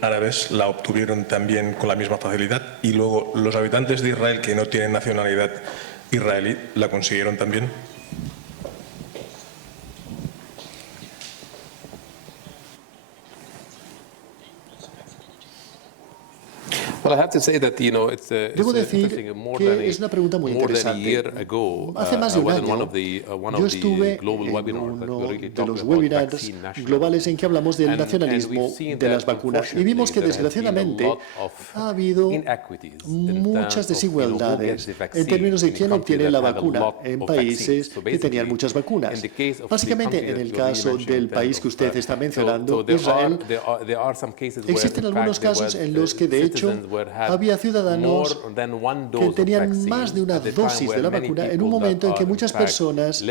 árabes la obtuvieron también con la misma facilidad? Y luego, ¿los habitantes de Israel que no tienen nacionalidad israelí la consiguieron también? Debo decir que es una pregunta muy interesante. Hace más de un año yo estuve en uno de los webinars globales en que hablamos del nacionalismo de las vacunas y vimos que desgraciadamente ha habido muchas desigualdades en términos de quién obtiene la vacuna en países que tenían muchas vacunas. Básicamente, en el caso del país que usted está mencionando, Israel, existen algunos casos en los que de hecho había ciudadanos que tenían más de una dosis de la vacuna en un momento en que muchas personas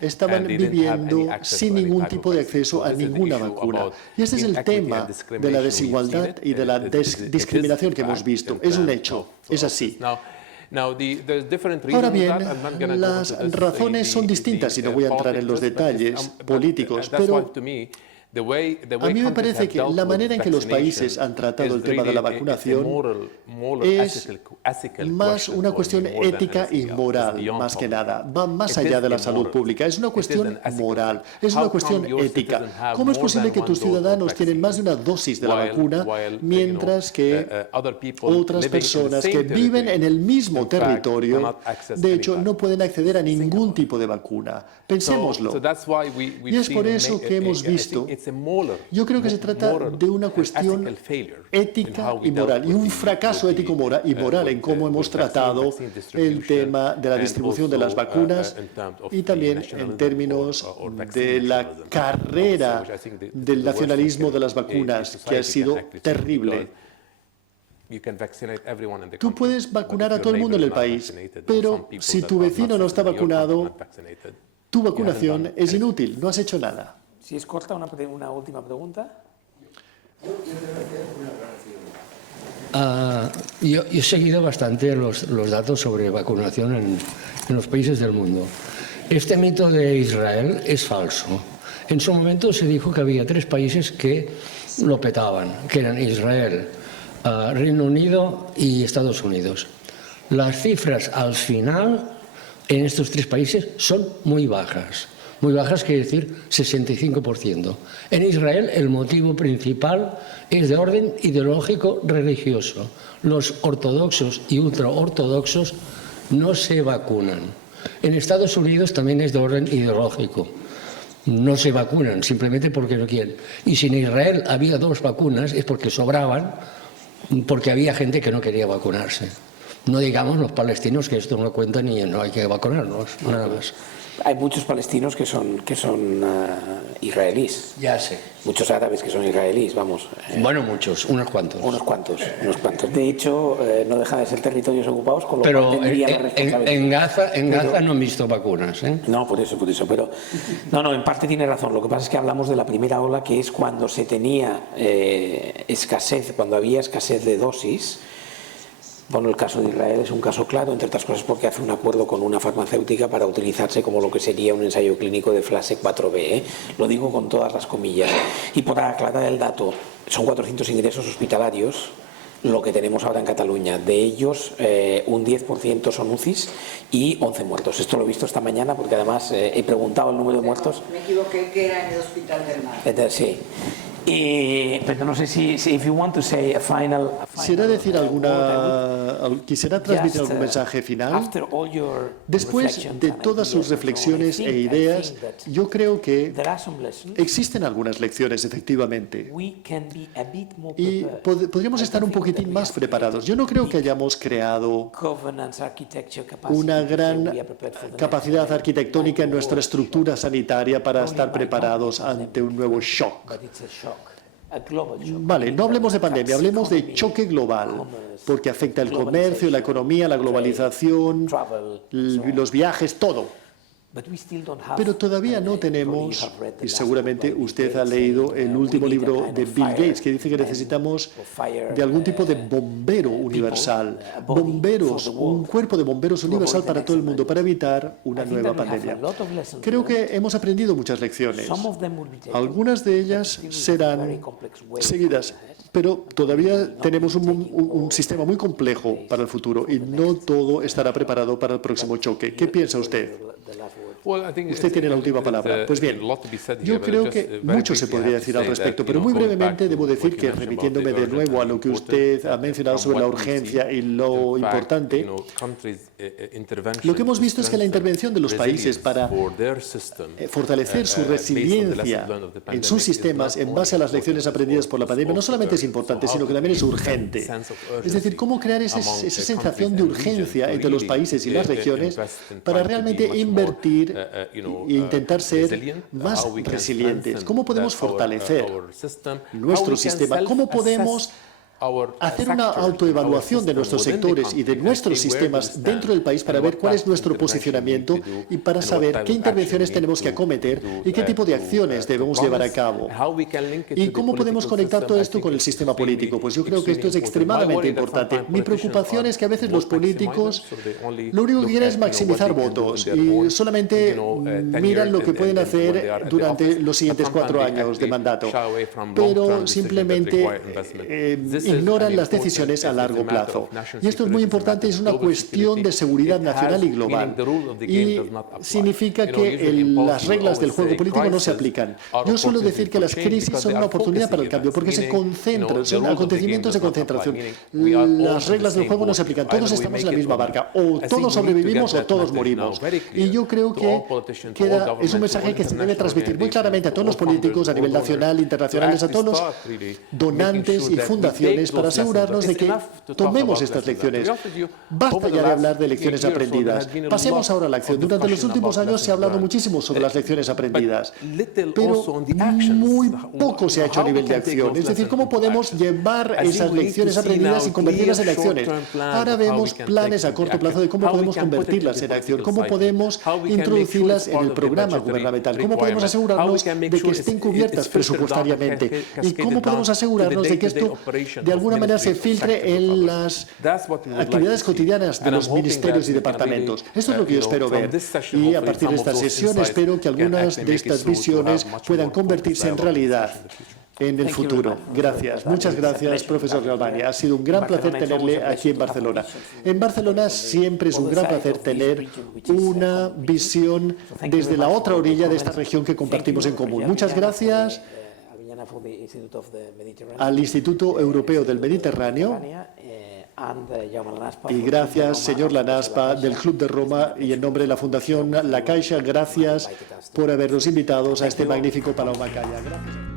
estaban viviendo sin ningún tipo de acceso a ninguna vacuna. Y este es el tema de la desigualdad y de la discriminación que hemos visto. Es un hecho, es así. Ahora bien, las razones son distintas y no voy a entrar en los detalles políticos, pero a mí me parece que la manera en que los países han tratado el tema de la vacunación es más una cuestión ética y moral, más que nada. Va más allá de la salud pública. Es una cuestión moral, es una cuestión ética. ¿Cómo es posible que tus ciudadanos tienen más de una dosis de la vacuna, mientras que otras personas que viven en el mismo territorio, de hecho, no pueden acceder a ningún tipo de vacuna? Pensémoslo. Y es por eso que hemos visto, yo creo que se trata de una cuestión ética y moral, y un fracaso ético y moral en cómo hemos tratado el tema de la distribución de las vacunas y también en términos de la carrera del nacionalismo de las vacunas, que ha sido terrible. Tú puedes vacunar a todo el mundo en el país, pero si tu vecino no está vacunado, tu vacunación es inútil, no has hecho nada. Si es corta, una última pregunta. Yo he seguido bastante los datos sobre vacunación en los países del mundo. Este mito de Israel es falso. En su momento se dijo que había 3 países que lo petaban, que eran Israel, Reino Unido y Estados Unidos. Las cifras al final en estos 3 países son muy bajas. Muy bajas quiere decir 65%. En Israel el motivo principal es de orden ideológico religioso. Los ortodoxos y ultraortodoxos no se vacunan. En Estados Unidos también es de orden ideológico. No se vacunan simplemente porque no quieren. Y si en Israel había 2 vacunas es porque sobraban, porque había gente que no quería vacunarse. No digamos los palestinos, que esto no cuentan y no hay que vacunarnos, nada más. Hay muchos palestinos que son israelíes. Ya sé. Muchos árabes que son israelíes, vamos. Bueno, muchos, unos cuantos. Unos cuantos. De hecho, no dejan de ser territorios ocupados, con lo pero cual tendrían la responsabilidad. En Gaza no han visto vacunas, ¿eh? No, por eso. Pero, no, en parte tiene razón. Lo que pasa es que hablamos de la primera ola, que es cuando se tenía escasez, cuando había escasez de dosis. Bueno, el caso de Israel es un caso claro, entre otras cosas porque hace un acuerdo con una farmacéutica para utilizarse como lo que sería un ensayo clínico de fase 4B. ¿eh? Lo digo con todas las comillas. Y por aclarar el dato, son 400 ingresos hospitalarios lo que tenemos ahora en Cataluña. De ellos, un 10% son UCIs y 11 muertos. Esto lo he visto esta mañana porque además he preguntado el número de muertos. Me equivoqué, que era en el Hospital del Mar. Entonces, sí. Pero no sé si if you want to say a final quisiera decir quisiera transmitir algún mensaje final. Después de todas sus reflexiones e ideas, yo creo que existen algunas lecciones, efectivamente, y podríamos estar un poquitín más preparados. Yo no creo que hayamos creado una gran capacidad arquitectónica en nuestra estructura sanitaria para estar preparados ante un nuevo shock. Vale, no hablemos de pandemia, hablemos de choque global, porque afecta el comercio, la economía, la globalización, los viajes, todo. Pero todavía no tenemos, y seguramente usted ha leído el último libro de Bill Gates, que dice que necesitamos de algún tipo de bombero universal, bomberos, un cuerpo de bomberos universal para todo el mundo, para evitar una nueva pandemia. Creo que hemos aprendido muchas lecciones. Algunas de ellas serán seguidas, pero todavía tenemos un sistema muy complejo para el futuro y no todo estará preparado para el próximo choque. ¿Qué piensa usted? Usted tiene la última palabra. Pues bien, yo creo que mucho se podría decir al respecto, pero muy brevemente debo decir que, remitiéndome de nuevo a lo que usted ha mencionado sobre la urgencia y lo importante, lo que hemos visto es que la intervención de los países para fortalecer su resiliencia en sus sistemas en base a las lecciones aprendidas por la pandemia no solamente es importante, sino que también es urgente. Es decir, cómo crear esa sensación de urgencia entre los países y las regiones para realmente invertir e intentar ser más resilientes. ¿Cómo podemos fortalecer nuestro sistema? ¿Cómo podemos hacer una autoevaluación de nuestros sectores y de nuestros sistemas dentro del país para ver cuál es nuestro posicionamiento y para saber qué intervenciones tenemos que acometer y qué tipo de acciones debemos llevar a cabo? ¿Y cómo podemos conectar todo esto con el sistema político? Pues yo creo que esto es extremadamente importante. Mi preocupación es que a veces los políticos lo único que quieren es maximizar votos y solamente miran lo que pueden hacer durante los siguientes 4 años de mandato, pero simplemente ignoran las decisiones a largo plazo. Y esto es muy importante, es una cuestión de seguridad nacional y global. Y significa que las reglas del juego político no se aplican. Yo suelo decir que las crisis son una oportunidad para el cambio, porque se concentran, son acontecimientes de concentración. Las reglas del juego no se aplican. Todos estamos en la misma barca. O todos sobrevivimos o todos morimos. Y yo creo que es un mensaje que se debe transmitir muy claramente a todos los políticos a nivel nacional, internacionales, a todos los donantes y fundaciones, para asegurarnos de que tomemos estas lecciones. Basta ya de hablar de lecciones aprendidas. Pasemos ahora a la acción. Durante los últimos años se ha hablado muchísimo sobre las lecciones aprendidas, pero muy poco se ha hecho a nivel de acción. Es decir, ¿cómo podemos llevar esas lecciones aprendidas y convertirlas en acciones? Ahora vemos planes a corto plazo de cómo podemos convertirlas en acción, cómo podemos introducirlas en el programa gubernamental, cómo podemos asegurarnos de que estén cubiertas presupuestariamente y cómo podemos asegurarnos de que de alguna manera se filtre en las actividades cotidianas de los ministerios y departamentos. Esto es lo que yo espero ver. Y a partir de esta sesión espero que algunas de estas visiones puedan convertirse en realidad en el futuro. Gracias. Muchas gracias, profesor Galvani. Ha sido un gran placer tenerle aquí en Barcelona. En Barcelona siempre es un gran placer tener una visión desde la otra orilla de esta región que compartimos en común. Muchas gracias al Instituto Europeo del Mediterráneo y gracias, señor Lanaspa, del Club de Roma y en nombre de la Fundación La Caixa, gracias por habernos invitado a este magnífico Paloma Calla. Gracias.